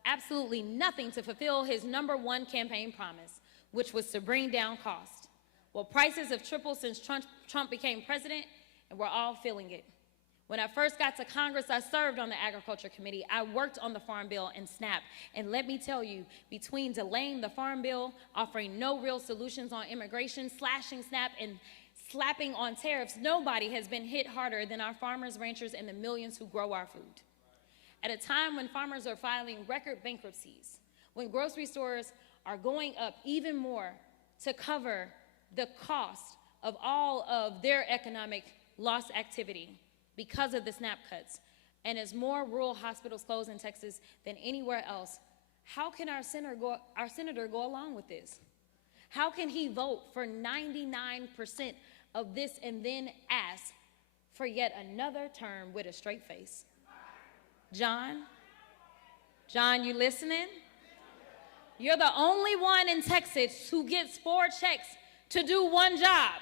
Absolutely nothing to fulfill his #1 campaign promise, which was to bring down cost. Well, prices have tripled since Trump became president, and we're all feeling it. When I first got to Congress, I served on the Agriculture Committee. I worked on the Farm Bill and SNAP. And let me tell you, between delaying the Farm Bill, offering no real solutions on immigration, slashing SNAP, and slapping on tariffs, nobody has been hit harder than our farmers, ranchers, and the millions who grow our food. At a time when farmers are filing record bankruptcies, when grocery stores are going up even more to cover the cost of all of their economic loss activity because of the SNAP cuts, and as more rural hospitals close in Texas than anywhere else, how can our senator go along with this? How can he vote for 99% of this and then ask for yet another term with a straight face? John, you listening? You're the only one in Texas who gets 4 checks to do 1 job.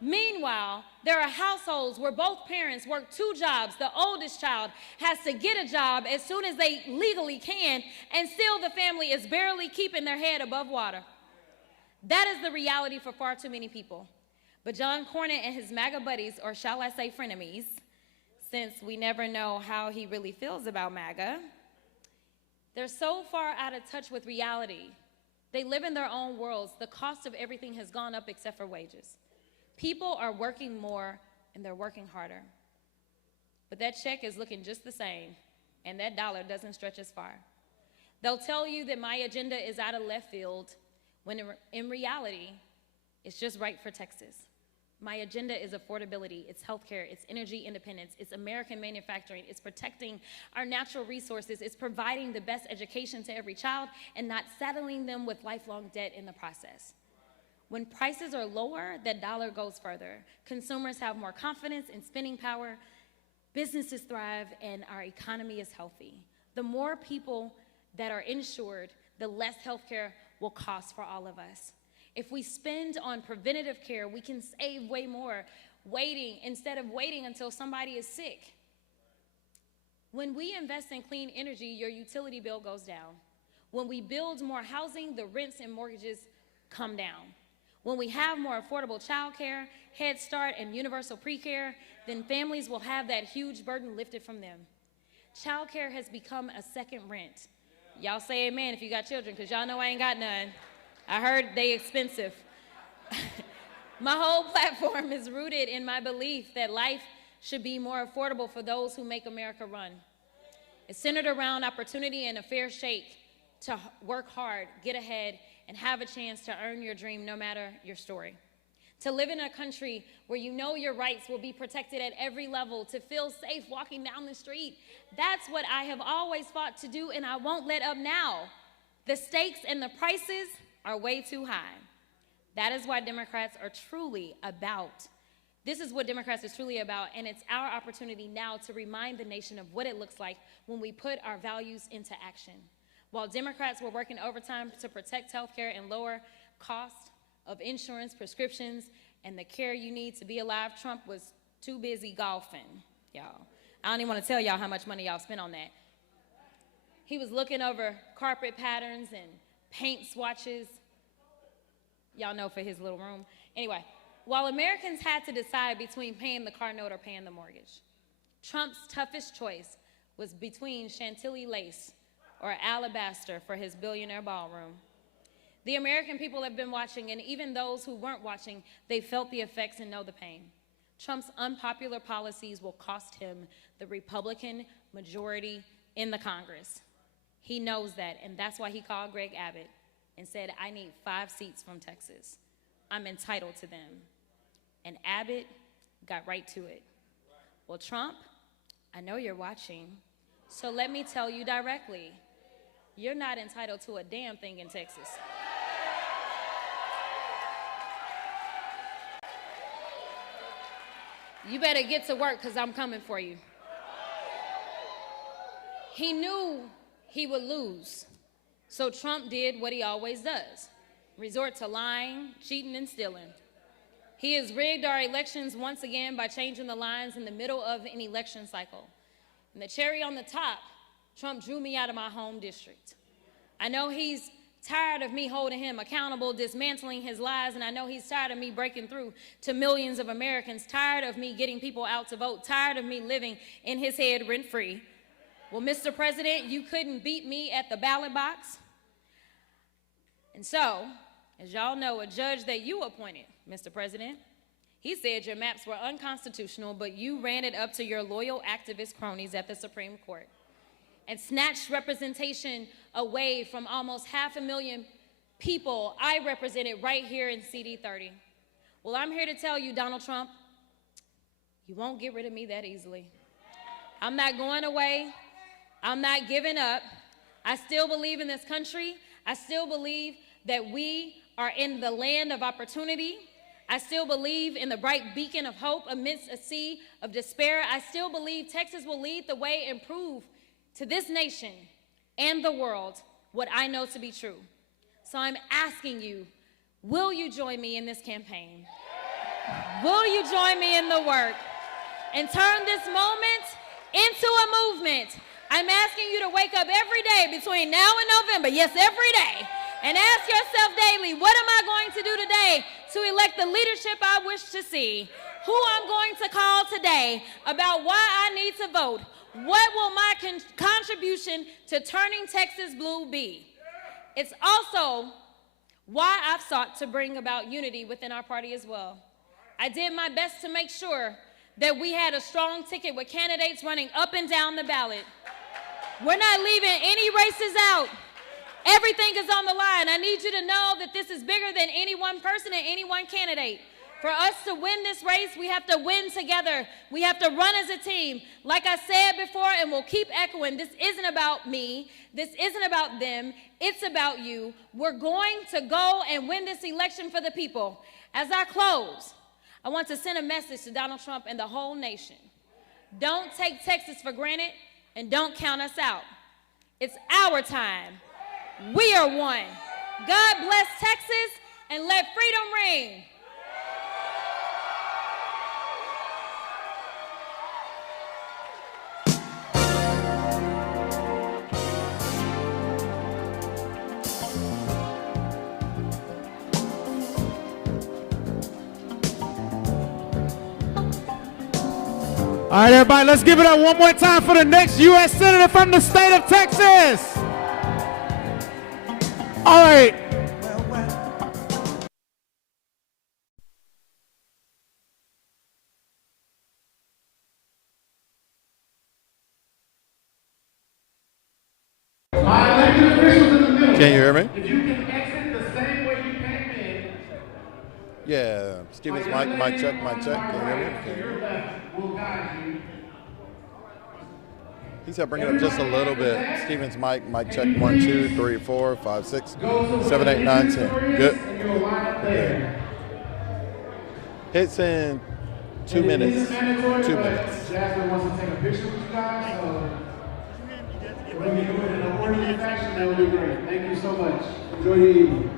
Meanwhile, there are households where both parents work 2 jobs. The oldest child has to get a job as soon as they legally can, and still the family is barely keeping their head above water. That is the reality for far too many people. But John Cornyn and his MAGA buddies, or shall I say frenemies, since we never know how he really feels about MAGA, they're so far out of touch with reality. They live in their own worlds. The cost of everything has gone up except for wages. People are working more and they're working harder. But that check is looking just the same, and that dollar doesn't stretch as far. They'll tell you that my agenda is out of left field, when in reality, it's just right for Texas. My agenda is affordability, it's healthcare, it's energy independence, it's American manufacturing, it's protecting our natural resources, it's providing the best education to every child and not saddling them with lifelong debt in the process. When prices are lower, that dollar goes further. Consumers have more confidence in spending power, businesses thrive, and our economy is healthy. The more people that are insured, the less healthcare will cost for all of us. If we spend on preventative care, we can save way more instead of waiting until somebody is sick. When we invest in clean energy, your utility bill goes down. When we build more housing, the rents and mortgages come down. When we have more affordable child care, Head Start, and universal pre-care, then families will have that huge burden lifted from them. Child care has become a second rent. Y'all say amen if you got children, because y'all know I ain't got none. I heard they expensive. My whole platform is rooted in my belief that life should be more affordable for those who make America run. It's centered around opportunity and a fair shake to work hard, get ahead, and have a chance to earn your dream no matter your story. To live in a country where you know your rights will be protected at every level, to feel safe walking down the street. That's what I have always fought to do, and I won't let up now. The stakes and the prices are way too high. That is why Democrats are truly about. This is what Democrats is truly about, and it's our opportunity now to remind the nation of what it looks like when we put our values into action. While Democrats were working overtime to protect health care and lower costs of insurance, prescriptions, and the care you need to be alive, Trump was too busy golfing, y'all. I don't even want to tell y'all how much money y'all spent on that. He was looking over carpet patterns and paint swatches, y'all know, for his little room. Anyway, while Americans had to decide between paying the car note or paying the mortgage, Trump's toughest choice was between Chantilly lace or alabaster for his billionaire ballroom. The American people have been watching, and even those who weren't watching, they felt the effects and know the pain. Trump's unpopular policies will cost him the Republican majority in the Congress. He knows that, and that's why he called Greg Abbott and said, I need 5 seats from Texas. I'm entitled to them. And Abbott got right to it. Well, Trump, I know you're watching, so let me tell you directly, you're not entitled to a damn thing in Texas. You better get to work, because I'm coming for you. He knew he would lose, so Trump did what he always does, resort to lying, cheating, and stealing. He has rigged our elections once again by changing the lines in the middle of an election cycle. And the cherry on the top, Trump drew me out of my home district. I know he's tired of me holding him accountable, dismantling his lies, and I know he's tired of me breaking through to millions of Americans, tired of me getting people out to vote, tired of me living in his head rent-free. Well, Mr. President, you couldn't beat me at the ballot box. And so, as y'all know, a judge that you appointed, Mr. President, he said your maps were unconstitutional, but you ran it up to your loyal activist cronies at the Supreme Court and snatched representation away from almost 500,000 people I represented right here in CD30. Well, I'm here to tell you, Donald Trump, you won't get rid of me that easily. I'm not going away. I'm not giving up. I still believe in this country. I still believe that we are in the land of opportunity. I still believe in the bright beacon of hope amidst a sea of despair. I still believe Texas will lead the way and prove to this nation and the world what I know to be true. So I'm asking you, will you join me in this campaign? Will you join me in the work and turn this moment into a movement? I'm asking you to wake up every day between now and November, yes, every day, and ask yourself daily, what am I going to do today to elect the leadership I wish to see? Who I'm going to call today about why I need to vote? What will my contribution to turning Texas blue be? It's also why I've sought to bring about unity within our party as well. I did my best to make sure that we had a strong ticket with candidates running up and down the ballot. We're not leaving any races out. Everything is on the line. I need you to know that this is bigger than any one person and any one candidate. For us to win this race, we have to win together. We have to run as a team. Like I said before, and we'll keep echoing, this isn't about me. This isn't about them. It's about you. We're going to go and win this election for the people. As I close, I want to send a message to Donald Trump and the whole nation. Don't take Texas for granted and don't count us out. It's our time. We are one. God bless Texas and let freedom ring. All right, everybody, let's give it up one more time for the next U.S. Senator from the state of Texas. All right. My elected officials in the middle. Can you hear me? If you can exit the same way you came in. Yeah, Stevens, mic check. Can you hear me? Can you hear me? Will guide you. He said bring it up just a little bit. Stevens, mic check. 1, 2, 3, 4, 5, 6, 7, 8, 9, 10. Good. Good. Hits in 2 minutes. 2 minutes. Jasmine wants to take a picture with you guys. When you do it in an orderly fashion, that would be great. Thank you so much. Enjoy your evening.